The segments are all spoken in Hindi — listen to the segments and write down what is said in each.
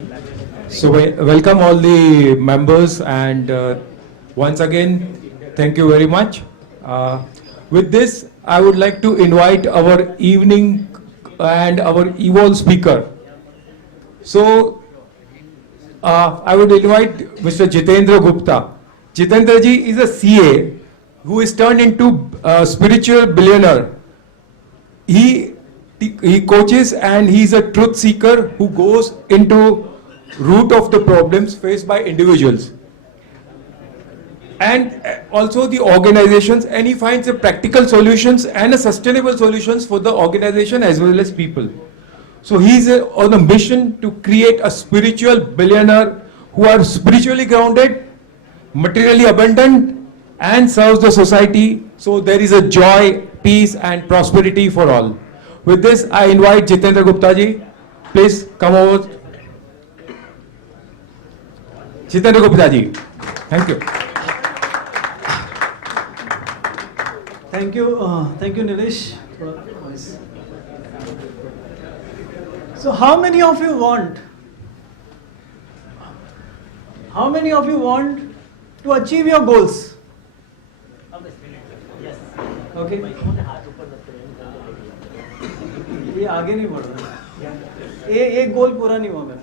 Welcome all the members and once again, thank you very much. With this, I would like to invite our evening and our Evolve speaker. So, I would invite Mr. Jitendra Gupta. Jitendra ji is a CA who is turned into a spiritual billionaire. He he coaches and he is a truth seeker who goes into root of the problems faced by individuals and also the organizations, and he finds the practical solutions and a sustainable solutions for the organization as well as people. So he's on a mission to create a spiritual billionaire who are spiritually grounded, materially abundant, and serves the society. So there is a joy, peace, and prosperity for all. With this, I invite Jitendra Gupta ji. Please come over. Jitendra Gupta ji. Thank you. Thank you, Nilesh. So, how many of you want to achieve your goals? Okay. ये आगे नहीं बढ़ रहा, एक गोल पूरा नहीं हुआ मेरा.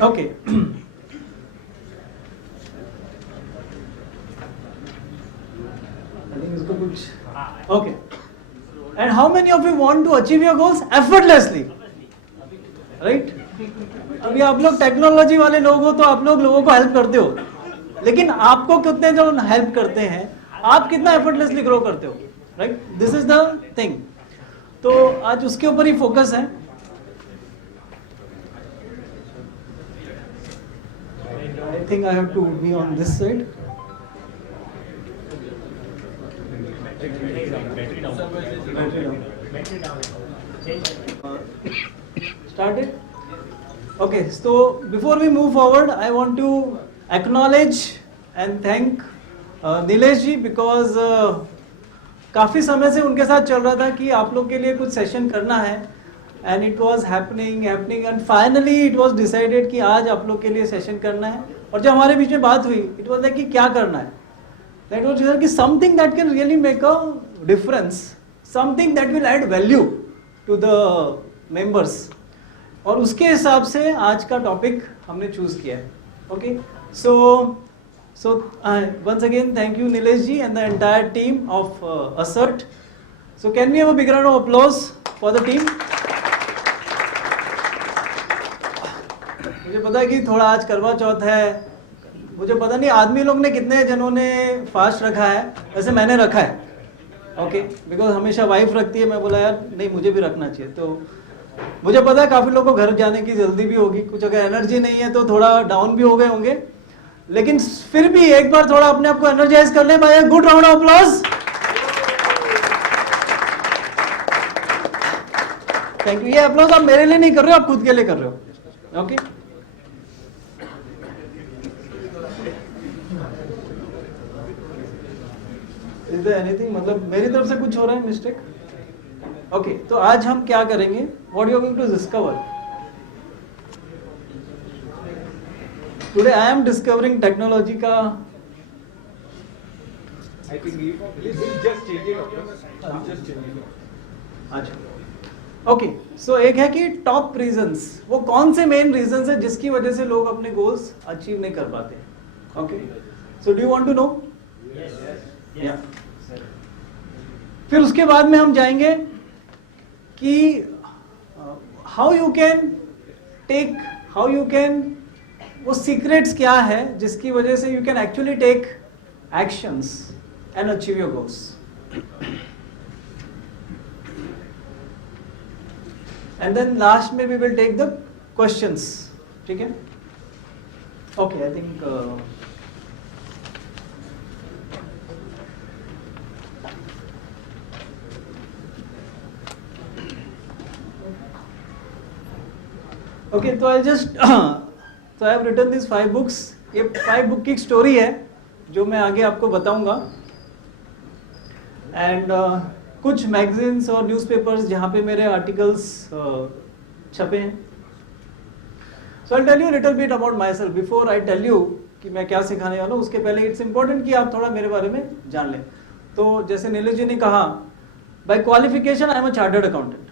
Okay. I think इसको कुछ. Okay. And how many of you want to achieve your goals effortlessly? Right? अभी आप लोग टेक्नोलॉजी वाले लोग हो तो आप लोगों को हेल्प करते हो, लेकिन आपको कितने जो हेल्प करते हैं, आप कितना एफर्टलेसली ग्रो करते हो, right? This is the thing. तो आज उसके ऊपर ही फोकस है. I think I have to be on this side. Started? Okay, so before we move forward, I want to acknowledge and thank Nilesh ji because काफ़ी समय से उनके साथ चल रहा था कि आप लोग के लिए कुछ सेशन करना है, and it was happening and finally it was decided कि आज आप लोग के लिए सेशन करना है. और जब हमारे बीच में बात हुई, it was like कि क्या करना है. That was कि something that can really make a difference, something that will add value to the members. और उसके हिसाब से आज का टॉपिक हमने चूज किया है. Okay, so once again thank you Nilesh ji and the entire team of Assert. So can we have a big round of applause for the team? मुझे पता है कि थोड़ा आज करवा चौथ है, मुझे पता नहीं आदमी लोग ने कितने जनों ने फास्ट रखा है, वैसे मैंने रखा है. ओके, बिकॉज हमेशा वाइफ रखती है, मैं बोला यार नहीं मुझे भी रखना चाहिए. तो मुझे पता है काफ़ी लोगों को घर जाने की जल्दी भी होगी, कुछ अगर एनर्जी नहीं है तो थोड़ा डाउन भी हो गए होंगे, लेकिन फिर भी एक बार थोड़ा अपने आप को एनर्जाइज कर लें by good round of applause. Thank you. ये अप्लॉज आप मेरे लिए नहीं कर रहे हो, आप खुद के लिए कर रहे हो. ओके, इज देयर एनीथिंग, मतलब मेरी तरफ से कुछ हो रहा है मिस्टेक? ओके, तो आज हम क्या करेंगे, what you are going to discover today. I am discovering technology का. I think we'll just change it. अच्छा, ओके. सो एक है कि टॉप रीजंस, वो कौन से मेन रीजंस है जिसकी वजह से लोग अपने गोल्स अचीव नहीं कर पाते. Okay, so do you want to know? या फिर उसके बाद में हम जाएंगे कि हाउ यू कैन वो सीक्रेट्स क्या है जिसकी वजह से you can actually take actions and achieve your goals. And then last में we will take the questions. ठीक है? Okay, I think okay, so I'll just so I have written these 5 books ये 5 बुक की स्टोरी है जो मैं आगे आपको बताऊंगा, एंड कुछ मैगजीन्स और न्यूज़पेपर्स जहाँ पे मेरे आर्टिकल्स छपे हैं. So I tell you little bit about myself before I tell you कि मैं क्या सिखाने वाला हूँ. उसके पहले इट्स इंपॉर्टेंट कि आप थोड़ा मेरे बारे में जान लें. तो जैसे नीलेश जी ने कहा, by qualification I am a chartered accountant.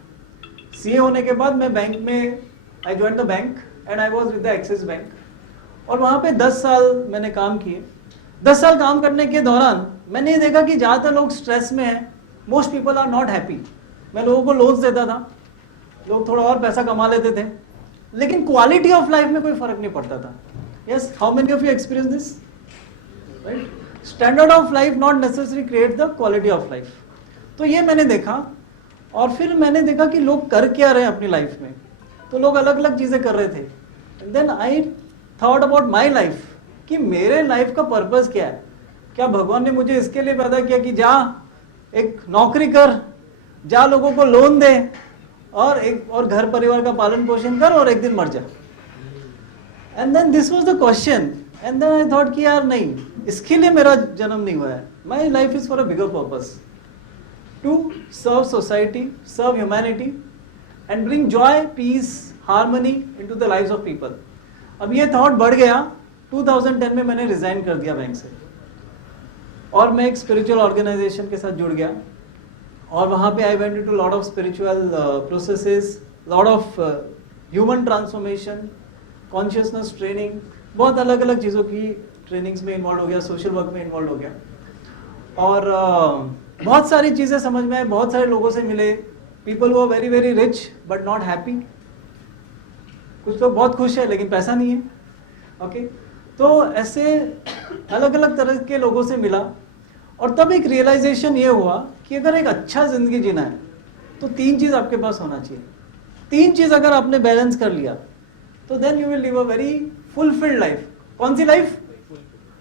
CA होने के बाद मैं बैंक में I join the bank and I was with the Axis bank, और वहाँ पे 10 साल मैंने काम किए. 10 साल काम करने के दौरान मैंने ये देखा कि ज़्यादातर लोग स्ट्रेस में हैं. Most people are not happy. मैं लोगों को लोन्स देता था, लोग थोड़ा और पैसा कमा लेते थे, लेकिन क्वालिटी ऑफ लाइफ में कोई फर्क नहीं पड़ता था. Yes, how many of you experience this? Right, standard of life not necessary create the quality of life. तो ये मैंने देखा, और फिर मैंने देखा कि लोग कर क्या रहे हैं अपनी लाइफ में. तो लोग अलग अलग चीज़ें कर रहे थे. And then I thought about my life कि मेरे लाइफ का पर्पस क्या है. क्या भगवान ने मुझे इसके लिए पैदा किया कि जा एक नौकरी कर, जा लोगों को लोन दे, और घर परिवार का पालन पोषण कर और एक दिन मर जा. And then this was the question. And then I thought कि यार नहीं, इसके लिए मेरा जन्म नहीं हुआ है. My life is for a bigger purpose, to serve society, serve humanity and bring joy, peace, harmony into the lives of people. अब ये थॉट बढ़ गया. 2010 में मैंने रिजाइन कर दिया बैंक से, और मैं एक स्पिरिचुअल ऑर्गेनाइजेशन के साथ जुड़ गया, और वहाँ पे I went into lot of spiritual processes, lot of human transformation, consciousness training, बहुत अलग अलग चीज़ों की ट्रेनिंग्स में इन्वॉल्व हो गया, सोशल वर्क में इन्वॉल्व हो गया, और बहुत सारी चीज़ें समझ में आई. बहुत सारे लोगों से मिले. पीपल वो very very rich but not happy. कुछ लोग बहुत खुश है लेकिन पैसा नहीं है. ओके, तो ऐसे अलग अलग तरह के लोगों से मिला, और तब एक रियलाइजेशन ये हुआ कि अगर एक अच्छा जिंदगी जीना है तो 3 चीज़ आपके पास होना चाहिए. 3 चीज़ अगर आपने बैलेंस कर लिया तो then you will live a very fulfilled life. कौन सी life?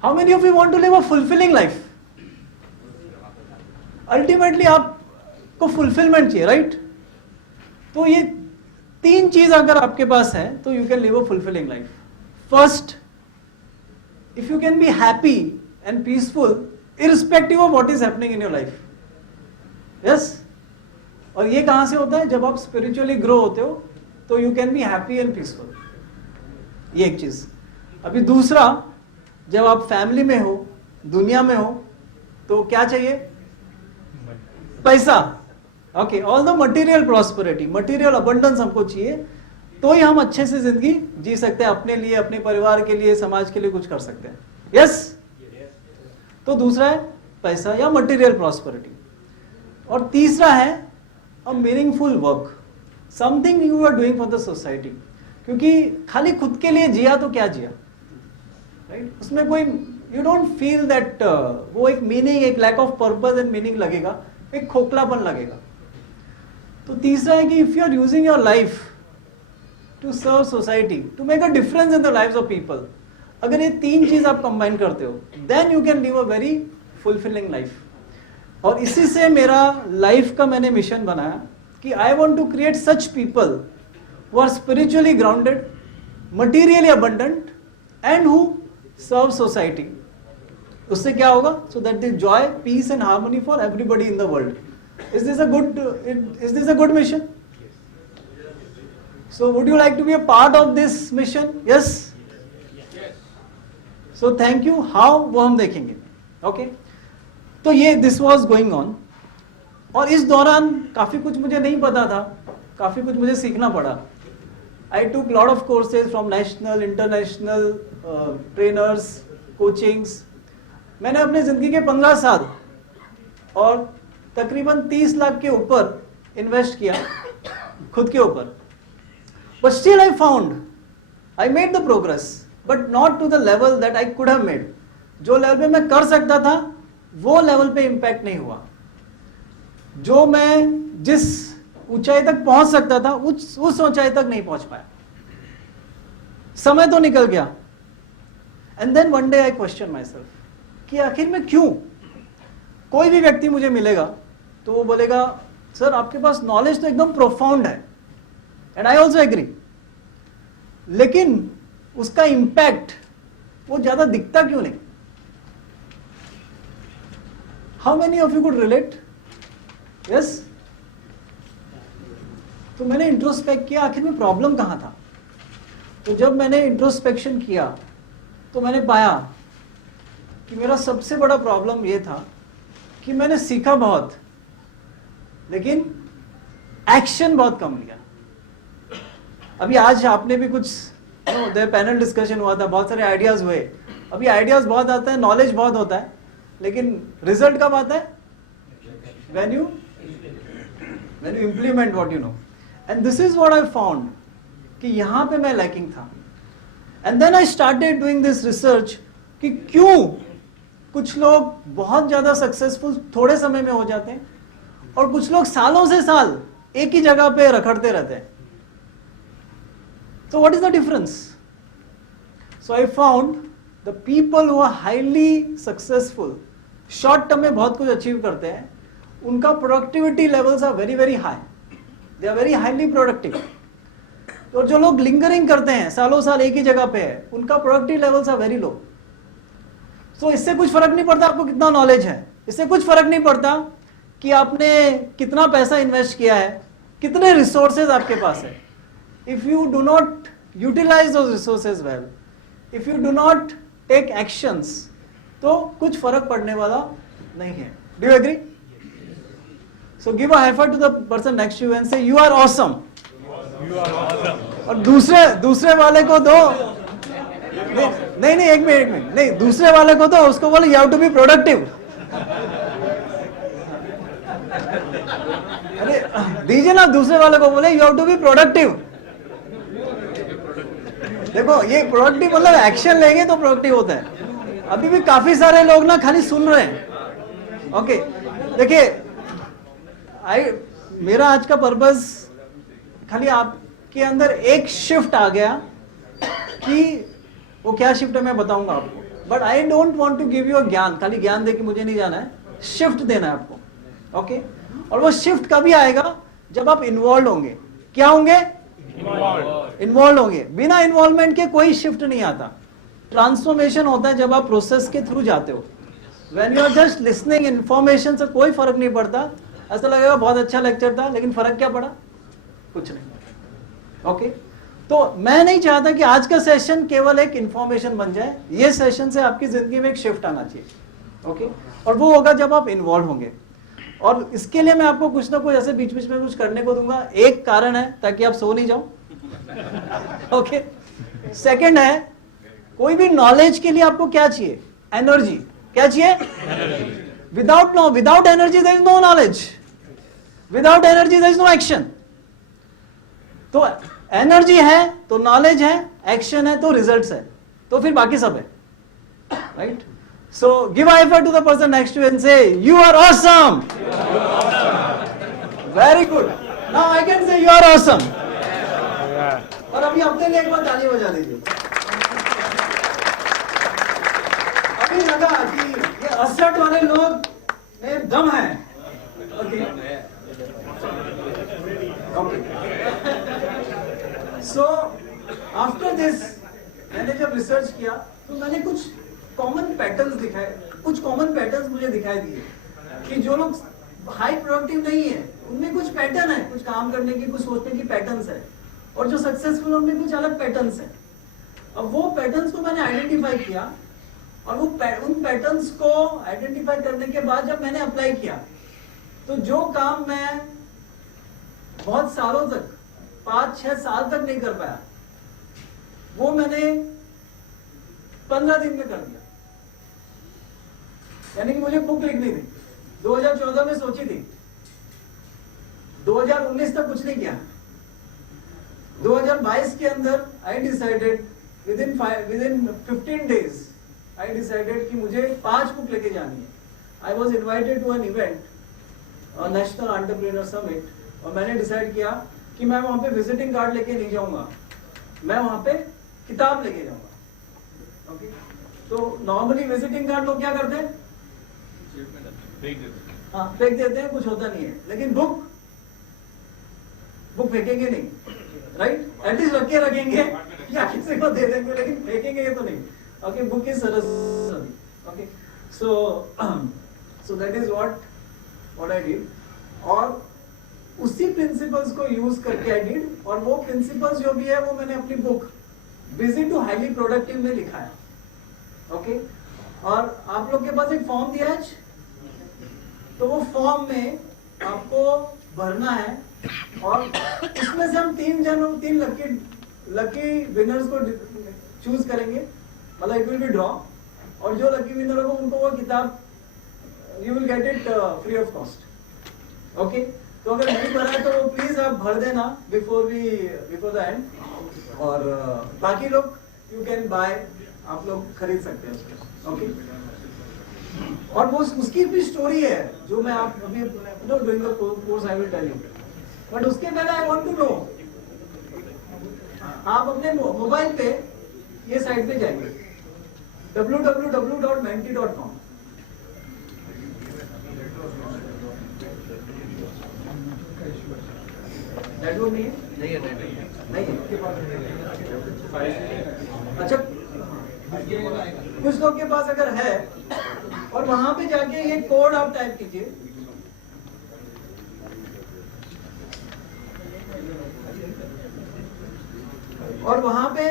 How many of you want to live a fulfilling life? Ultimately आपको फुलफिलमेंट चाहिए, राइट? तो ये 3 चीज अगर आपके पास है तो you can live a fulfilling life. First, if you can be happy and peaceful irrespective of what is happening in your life. Yes, और ये कहां से होता है? जब आप स्पिरिचुअली ग्रो होते हो तो you can be happy and peaceful. ये एक चीज. अभी दूसरा, जब आप फैमिली में हो, दुनिया में हो, तो क्या चाहिए? पैसा. Okay, all the material prosperity, material abundance हमको चाहिए, तो ही हम अच्छे से जिंदगी जी सकते हैं. अपने लिए, अपने परिवार के लिए, समाज के लिए कुछ कर सकते हैं. यस, तो दूसरा है पैसा या मटेरियल प्रॉस्पेरिटी. और तीसरा है a meaningful work, something you are doing for the society. क्योंकि खाली खुद के लिए जिया तो क्या जिया, राइट? उसमें कोई यू डोंट फील दैट वो एक मीनिंग, एक lack of purpose and meaning लगेगा, एक खोखलापन लगेगा. तो तीसरा है कि if you are using your life to serve society, to make a difference in the lives of people, अगर ये 3 चीज आप कंबाइन करते हो then you can live a very fulfilling life. और इसी से मेरा लाइफ का मैंने मिशन बनाया कि I want to create such people who are spiritually grounded, materially abundant and who serve society. उससे क्या होगा? So that the joy, peace and harmony for everybody in the world. Is this a good mission? So would you like to be a part of this mission? Yes. So thank you. How, वो हम देखेंगे. ओके, तो ये दिस वाज गोइंग ऑन, और इस दौरान काफी कुछ मुझे नहीं पता था, काफी कुछ मुझे सीखना पड़ा. आई टूक lot of courses from national, international trainers, coachings. मैंने अपनी जिंदगी के 15 साल और तकरीबन 30 लाख के ऊपर इन्वेस्ट किया खुद के ऊपर. But still I found I made the progress, but not to the level that I could have made. जो लेवल पे मैं कर सकता था वो लेवल पे इम्पैक्ट नहीं हुआ. जो मैं जिस ऊंचाई तक पहुंच सकता था उस ऊंचाई तक नहीं पहुंच पाया. समय तो निकल गया. And then one day I question myself कि आखिर में क्यों? कोई भी व्यक्ति मुझे मिलेगा तो वो बोलेगा, सर आपके पास नॉलेज तो एकदम प्रोफाउंड है, एंड आई ऑल्सो एग्री, लेकिन उसका इम्पैक्ट वो ज्यादा दिखता क्यों नहीं? How many of you could relate? Yes? तो मैंने इंट्रोस्पेक्ट किया, आखिर में प्रॉब्लम कहां था? तो जब मैंने इंट्रोस्पेक्शन किया तो मैंने पाया कि मेरा सबसे बड़ा प्रॉब्लम ये था कि मैंने सीखा बहुत, लेकिन एक्शन बहुत कम लिया। अभी आज आपने भी कुछ पैनल डिस्कशन हुआ था, बहुत सारे आइडियाज हुए। अभी आइडियाज बहुत आता है, नॉलेज बहुत होता है, लेकिन रिजल्ट कब आता है? When you implement what you know. And this is what I found कि यहां पे मैं लैकिंग था। And then I started doing this research कि क्यों कुछ लोग बहुत ज्यादा सक्सेसफुल थोड़े समय में हो जाते हैं और कुछ लोग सालों से साल एक ही जगह पे रखड़ते रहते हैं। So what is the difference? So I found the people who are highly successful, short term में बहुत कुछ अचीव करते हैं, उनका productivity levels are very very high, they are very highly productive. और जो लोग लिंगरिंग करते हैं, सालों साल एक ही जगह पे है, उनका productive levels are very low. So इससे कुछ फर्क नहीं पड़ता आपको कितना नॉलेज है, इससे कुछ फर्क नहीं पड़ता कि आपने कितना पैसा इन्वेस्ट किया है, कितने रिसोर्सेज आपके पास है। If you do not utilize those resources well, if you do not take actions, तो कुछ फर्क पड़ने वाला नहीं है। Do you agree? So give a high five to the person next to you and say you are awesome. You are awesome. और दूसरे वाले को दो, नहीं एक मिनट नहीं, दूसरे वाले को दो, उसको बोलो you have to be productive. अरे दीजिए ना, दूसरे वाले को बोले you have to be productive. देखो ये प्रोडक्टिव मतलब एक्शन लेंगे तो प्रोडक्टिव होता है। अभी भी काफी सारे लोग ना खाली सुन रहे हैं। ओके, देखिए मेरा आज का पर्पस खाली आपके अंदर एक शिफ्ट आ गया कि वो क्या शिफ्ट है मैं बताऊंगा आपको, but I don't want to give you a gyaan, खाली ज्ञान दे के मुझे नहीं जाना है, शिफ्ट देना है आपको। ओके, और वो शिफ्ट कभी आएगा जब आप इन्वॉल्व होंगे। क्या होंगे? इन्वॉल्व होंगे। बिना इन्वॉल्वमेंट के कोई शिफ्ट नहीं आता। ट्रांसफॉर्मेशन होता है जब आप प्रोसेस के थ्रू जाते हो। When you are just listening information से कोई फर्क नहीं पड़ता, ऐसा लगेगा बहुत अच्छा लेक्चर था, लेकिन फर्क क्या पड़ा? कुछ नहीं। ओके, तो मैं नहीं चाहता कि आज का सेशन केवल एक इंफॉर्मेशन बन जाए। ये सेशन से आपकी जिंदगी में एक शिफ्ट आना चाहिए। ओके, और वो होगा जब आप इन्वॉल्व होंगे। और इसके लिए मैं आपको कुछ ना कुछ ऐसे बीच बीच में कुछ करने को दूंगा। एक कारण है ताकि आप सो नहीं जाओ। ओके, सेकंड है कोई भी नॉलेज के लिए आपको क्या चाहिए? एनर्जी। क्या चाहिए? Without energy there is no knowledge, without energy there is no action. तो एनर्जी है तो नॉलेज है, एक्शन है तो रिजल्ट्स है, तो फिर बाकी सब है। Right? So give a high five to the person next to you and say you are awesome. Very good. Now I can say you are awesome. और अभी अपने लिए एक बार ताली बजा दीजिए। अभी लगा कि ये 68 वाले लोग में दम है। Okay. So after this मैंने जब रिसर्च किया तो मैंने कुछ कॉमन पैटर्न्स दिखाए, कुछ कॉमन पैटर्न्स मुझे दिखाई दिए कि जो लोग हाई प्रोडक्टिव नहीं है उनमें कुछ पैटर्न है, कुछ काम करने की, कुछ सोचने की पैटर्न्स है, और जो सक्सेसफुल उनमें कुछ अलग पैटर्न्स है। अब वो पैटर्न्स को मैंने आइडेंटिफाई किया, और वो उन पैटर्न्स को आइडेंटिफाई करने के बाद जब मैंने अप्लाई किया तो जो काम मैं बहुत सालों तक 5-6 साल तक नहीं कर पाया वो मैंने 15 दिन में कर दिया। यानी कि मुझे बुक लिखनी थी, 2014 में सोची थी, 2019 तक कुछ नहीं किया, 2022 के अंदर I decided within 15 days I decided कि मुझे 5 बुक लेके जानी है। I was invited to an event, national entrepreneur summit, और मैंने डिसाइड किया कि मैं वहां पे विजिटिंग कार्ड लेके नहीं जाऊंगा, मैं वहां पे किताब लेके जाऊंगा। ओके, तो नॉर्मली विजिटिंग कार्ड लोग क्या करते हैं? हाँ, फेंक देते हैं, कुछ होता नहीं है, लेकिन बुक फेंकेंगे नहीं। राइट? एटलीस्ट रख के रखेंगे या किसी को दे देंगे, लेकिन फेंकेंगे ये तो नहीं। Okay, book is Saraswati. Okay, so so that is what I did. और उसी प्रिंसिपल्स को यूज करके आई डिड, और वो प्रिंसिपल्स जो भी है वो मैंने अपनी book busy to highly productive में लिखा है. ओके, और आप लोग के पास एक फॉर्म दिया है, तो वो फॉर्म में आपको भरना है, और उसमें से हम तीन लकी विनर्स को चूज करेंगे, मतलब इट विल बी ड्रॉ, और जो लकी विनर होगा उनको वो किताब you will get it free of cost. Okay, तो अगर नहीं भरा है तो वो प्लीज आप भर देना बिफोर द एंड, और बाकी लोग यू कैन बाय, आप लोग खरीद सकते हैं उसको. ओके, और वो उसकी भी स्टोरी है जो मैं आप अभी doing the course I will tell you, but उसके पहले आई वांट टू नो, आप अपने मोबाइल पे ये साइट पे जाएंगे www.menti.com. नेटवर्क नहीं है? नहीं है. अच्छा, कुछ लोग के पास अगर है, और वहां पे जाके ये कोड आप टाइप कीजिए, और वहां पे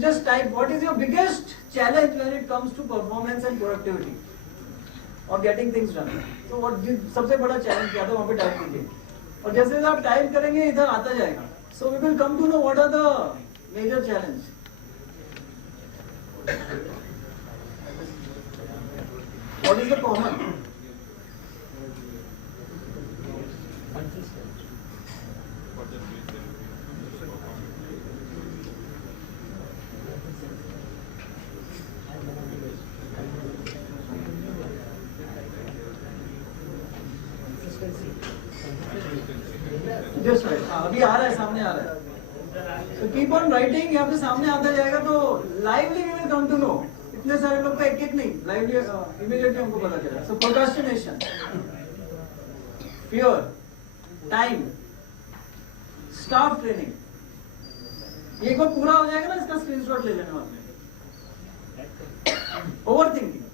just type what is your biggest challenge when it comes to performance and productivity और गेटिंग थिंग्स डन. तो व्हाट सबसे बड़ा चैलेंज क्या था, वहां पे टाइप कीजिए, और जैसे आप टाइप करेंगे इधर आता जाएगा. So we will come to know what are the major challenge. What is the common? Just right, अभी आ रहा है, सामने आ रहा है. सो कीप ऑन राइटिंग, यहाँ पे सामने आता जाएगा, तो lively we will come to know. इतने सारे लोग का एक नहीं, लाइवली इमीडिएटली हमको पता चला. So procrastination, fear, time, staff training, ये एक बार पूरा हो जाएगा ना, इसका स्क्रीनशॉट ले लेना आपने. Over thinking,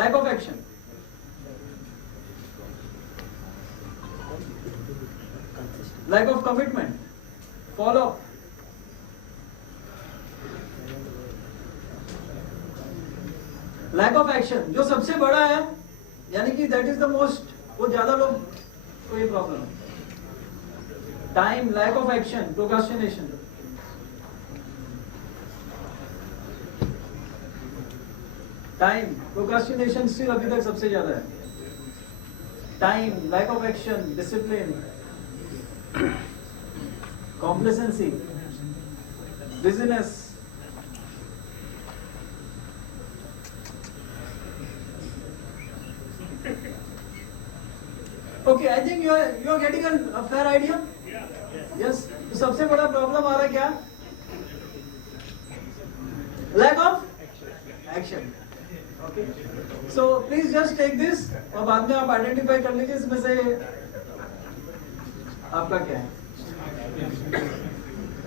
lack of action, lack of commitment, follow, lack of action, जो सबसे बड़ा है, यानी कि that is the most, वो ज्यादा लोग को ये प्रॉब्लम है. Time, lack of action, procrastination. Time, procrastination still अभी तक सबसे ज्यादा है. Time, lack of action, discipline, complacency, busyness. Okay, I think you are getting a fair idea. Yes. तो सबसे बड़ा प्रॉब्लम आ रहा है क्या? Lack of action. Okay. So please just take this, और बाद में आप आइडेंटिफाई कर लीजिए इसमें से आपका क्या है.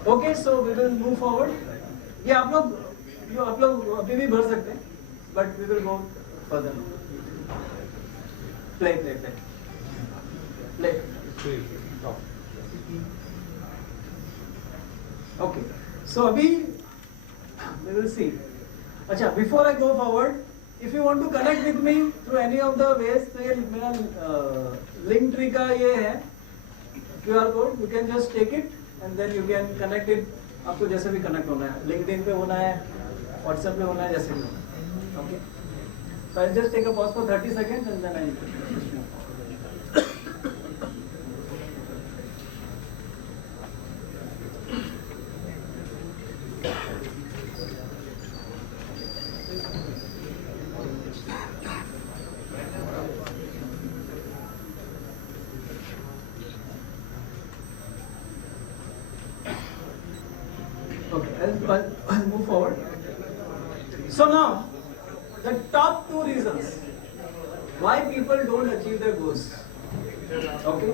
Okay, so we will move forward. ये आप लोग अभी भी भर सकते हैं, but we will go further. Play. Okay, so अभी वी विल सी. अच्छा, before I go forward, if you want to connect with me through any of the ways, तो ये मेरा लिंक ट्री का ये है QR code, you can just take it and then you can connect it. आपको जैसे भी कनेक्ट होना है, LinkedIn पे होना है, WhatsApp पे होना है, जैसे भी होना है. Okay, so I'll just take a pause for 30 seconds and then I'll just move forward. I'll move forward. So now, the top 2 reasons why people don't achieve their goals. Okay?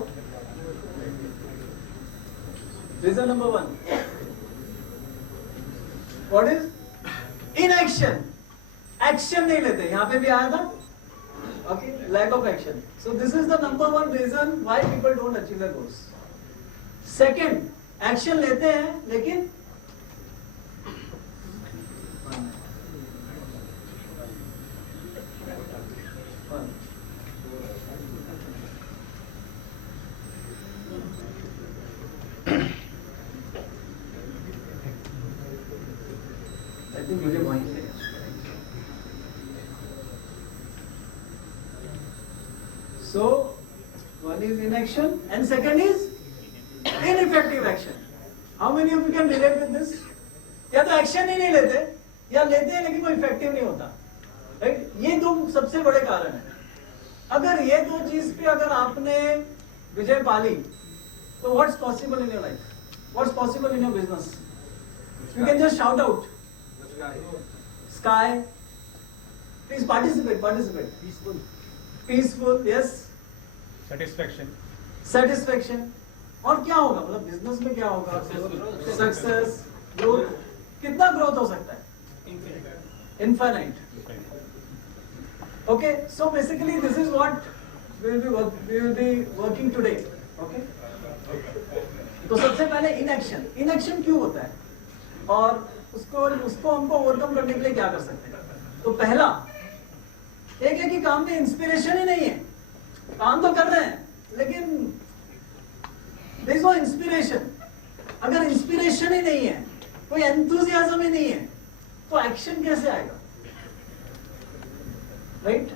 Reason number 1. What is? Inaction, action नहीं लेते, यहाँ पे भी आया था, okay, lack of action. So this is the number one reason why people don't achieve their goals. Second, action लेते हैं लेकिन मुझे वहीं से so one is inaction and second is ineffective action. How many of you can relate with this? या तो एक्शन ही नहीं लेते या लेते हैं लेकिन वो इफेक्टिव नहीं होता, राइट? ये दो सबसे बड़े कारण हैं. अगर ये दो चीज पे अगर आपने विजय पाली तो what's possible in your life, what's possible in your business? You can just shout out sky. Please participate. Peaceful, yes. Satisfaction. और क्या होगा, मतलब बिजनेस में क्या होगा? Success, growth. कितना ग्रोथ हो सकता है? Infinite. Okay, so basically this is what we will be working today. Okay, तो सबसे पहले इनएक्शन क्यों होता है और उसको हमको ओवरकम करने के लिए क्या कर सकते हैं? तो पहला एक है कि काम में इंस्पिरेशन ही नहीं है. काम तो कर रहे हैं लेकिन देयर इज नो इंस्पिरेशन. अगर इंस्पिरेशन ही नहीं है, कोई एंथुसियाज्म ही नहीं है, तो एक्शन कैसे आएगा, right?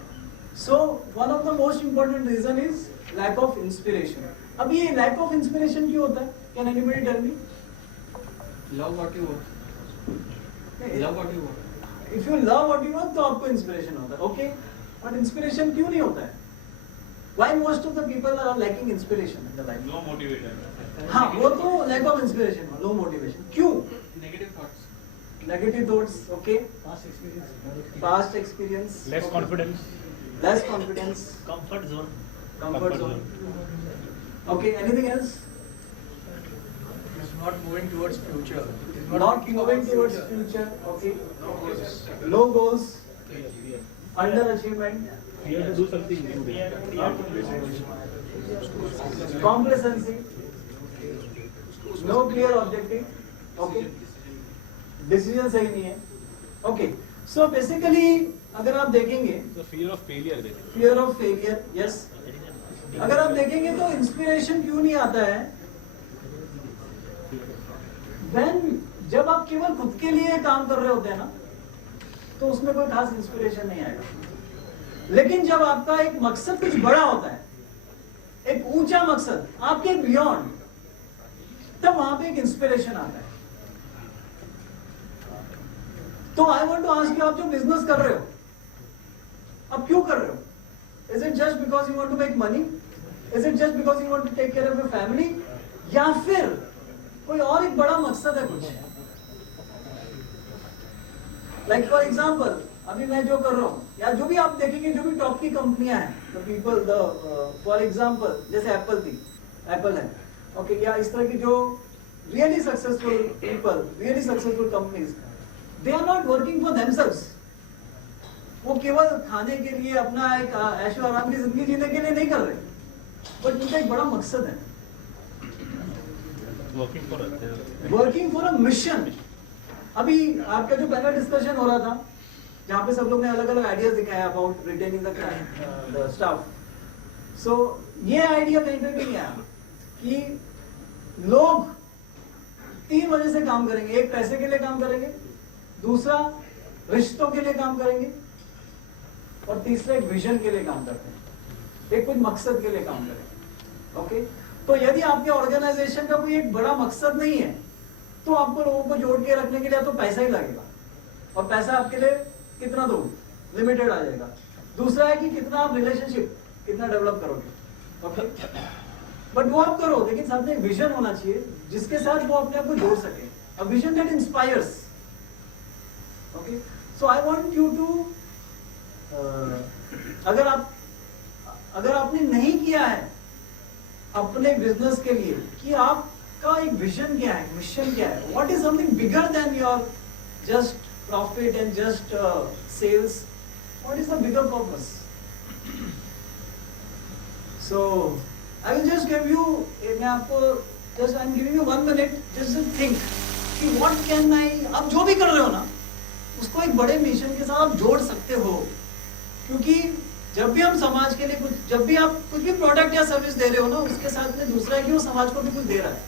So one of the most important reason is lack of inspiration. अब ये लैक ऑफ इंस्पिरेशन क्यों होता है? Can anybody tell me? Love what you want. Love what you want. If you love what you want तो आपको इंस्पिरेशन होता है, ओके. बट इंस्पिरेशन क्यों नहीं होता है? Why most of the people are lacking inspiration in the life? No motivator. हाँ, वो तो lack of inspiration, low motivation. क्यों? Negative thoughts. Negative thoughts, okay. Past experience. Less confidence. Less confidence. Comfort zone. Comfort zone. Okay, anything else? It's not moving towards future. It is Not thinking moving about towards future. future, okay. Low goals, underachievement, Fear to do something new. complacency, no clear objective, okay. Decision सही नहीं है, okay. So basically अगर आप देखेंगे So fear of failure basically. fear of failure, yes. अगर आप देखेंगे तो इंस्पिरेशन क्यों नहीं आता है? When जब आप केवल खुद के लिए काम कर रहे होते हैं ना, तो उसमें कोई खास इंस्पिरेशन नहीं आएगा. लेकिन जब आपका एक मकसद कुछ बड़ा होता है, एक ऊंचा मकसद, आपके बियॉन्ड, तब वहां पे एक इंस्पिरेशन आता है. तो I want to ask you, आप जो बिजनेस कर रहे हो, आप क्यों कर रहे हो? Is it just because you want to make money? Is it just because you want to take care of your family? या फिर कोई और एक बड़ा मकसद है कुछ? लाइक फॉर एग्जाम्पल, अभी मैं जो कर रहा हूँ या जो भी आप देखेंगे, जो भी टॉप की कंपनियां हैं, the people, the for example जैसे एप्पल है, ओके, या इस तरह की जो really successful people, really successful companies, they are not working for themselves. वो केवल खाने के लिए, अपना एक ऐशो आराम की जिंदगी जीने के लिए नहीं कर रहे, बट उनका एक बड़ा मकसद है. Working for a mission. अभी आपका जो पैनल डिस्कशन हो रहा था, जहाँ पे सब लोग ने अलग अलग आइडियाज दिखाए अबाउट रिटेनिंग द स्टाफ. सो ये आइडिया कहीं पे भी नहीं आया कि लोग 3 वजह से काम करेंगे. एक, पैसे के लिए काम करेंगे. दूसरा, रिश्तों के लिए काम करेंगे. और तीसरा, एक विजन के लिए काम करते हैं, एक कुछ मकसद के लिए काम करेंगे, ओके. तो यदि आपके ऑर्गेनाइजेशन का कोई एक बड़ा मकसद नहीं है, तो आपको लोगों को जोड़ के रखने के लिए तो पैसा ही लगेगा, और पैसा आपके लिए कितना दो, लिमिटेड आ जाएगा. दूसरा है कि कितना आप रिलेशनशिप कितना डेवलप करोगे, ओके. बट वो आप करो, लेकिन साथ में एक विजन होना चाहिए जिसके साथ वो अपने आप को जोड़ सके. A vision that inspires, okay. So I want you to, अगर आपने नहीं किया है अपने बिजनेस के लिए कि आपका एक विजन क्या है, मिशन क्या है, what is something bigger than your just profit and just sales. What is the bigger purpose? So I will just give you, मैं आपको just I'm giving you 1 minute just to think कि what can I, आप जो भी कर रहे हो ना उसको एक बड़े मिशन के साथ आप जोड़ सकते हो, क्योंकि जब भी हम समाज के लिए कुछ, जब भी आप कुछ भी प्रोडक्ट या सर्विस दे रहे हो ना, उसके साथ में दूसरा है कि वो समाज को भी कुछ दे रहा है,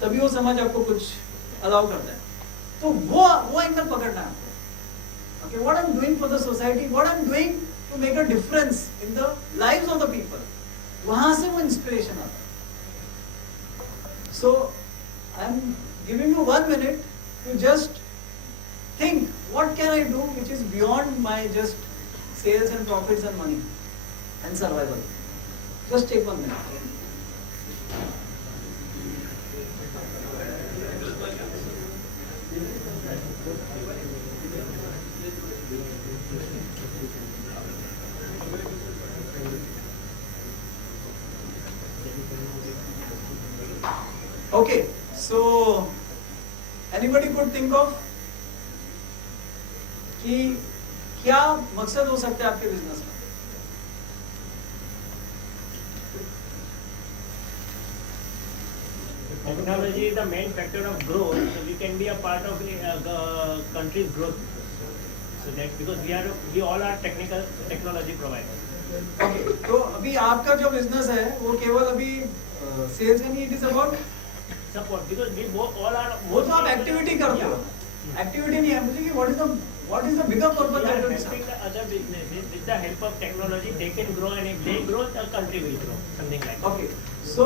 तभी वो समाज आपको कुछ अलाउ करता है. तो वो एंगल पकड़ना है आपको. Okay, what I'm doing for the society, what I'm doing to make a difference in the lives of the people, वहां से वो इंस्पिरेशन आता है. So I'm giving you 1 minute to just think what can I do which is beyond my just sales and profits and money and survival. Just take 1 minute. Okay, so anybody could think of कि क्या मकसद हो सकता है आपके बिजनेस में? Technology is the main factor of growth, so we can be a part of country's growth. So that because we all are technology providers. Okay, तो अभी आपका जो बिजनेस है वो केवल अभी सेल्स नहीं, it is about Support because we all are. वो तो आप एक्टिविटी करते हो, एक्टिविटी नहीं है. मुझे कि what is the bigger purpose We are that you helping the other businesses with the help of technology. They can grow, and if they grow, the country will grow. Something like that. Okay, so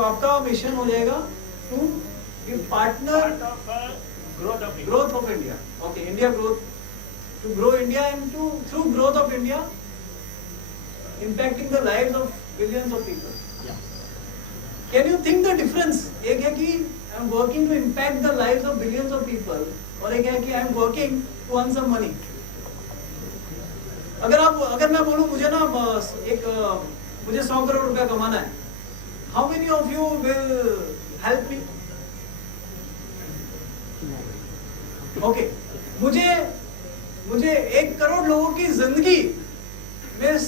आपका मिशन हो जाएगा to be partner Part of growth of India. growth of India. Okay, India growth, to grow India and to through growth of India, impacting the lives of billions of people. Yeah. Can you think the difference? एक है कि I am working to impact the lives of billions of people, और एक है कि I am working to earn some money. अगर मैं बोलूं मुझे ना मुझे 100 करोड़ रुपया कमाना है, how many of you will help me? Okay, मुझे 1 करोड़ लोगों की जिंदगी में